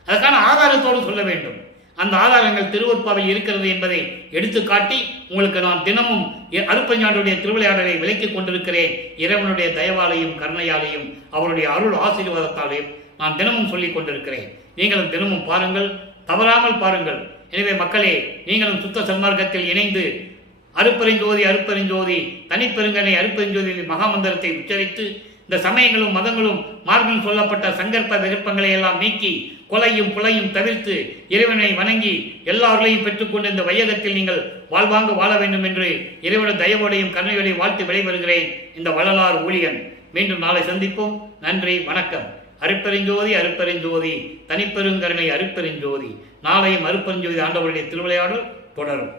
அதற்கான ஆதாரத்தோடு சொல்ல வேண்டும். அந்த ஆதாரங்கள் திருவற்பாவில் இருக்கிறது என்பதை எடுத்துக்காட்டி உங்களுக்கு நான் தினமும் அருட்பெருஞ்சாண்டவருடைய திருவிளையாடலை விளக்கிக் கொண்டிருக்கிறேன். இறைவனுடைய தயவாலையும் கருணையாலையும் அவருடைய அருள் ஆசீர்வாதத்தாலையும் நான் தினமும் சொல்லிக் கொண்டிருக்கிறேன். நீங்களும் தினமும் பாருங்கள், தவறாமல் பாருங்கள். எனவே மக்களே, நீங்களும் சுத்த சன்மார்க்கத்தில் இணைந்து அருட்பெருஞ்சோதி அருட்பெருஞ்சோதி தனிப்பெருங்கனை அருட்பெருஞ்சோதி மகாமந்திரத்தை உச்சரித்து இந்த சமயங்களும் மதங்களும் மார்பில் சொல்லப்பட்ட சங்கற்ப விகற்பங்களை எல்லாம் நீக்கி கொலையும் புலையும் தவிர்த்து இறைவனை வணங்கி எல்லார்களையும் பெற்றுக்கொண்டு இந்த வையகத்தில் நீங்கள் வாழ்வாங்கு வாழ வேண்டும் என்று இறைவன தயவோடையும் கருணையோடையும் வாழ்த்து விடைபெறுகிறேன். இந்த வள்ளலார் ஊழியன். மீண்டும் நாளை சந்திப்போம். நன்றி, வணக்கம். அருட்பெருஞ்சோதி அருட்பெருஞ்சோதி தனிப்பெருங்கருணை அருட்பெருஞ்சோதி. நாளையும் அருட்பெருஞ்சோதி ஆண்டவருடைய திருவிளையாடல் தொடரும்.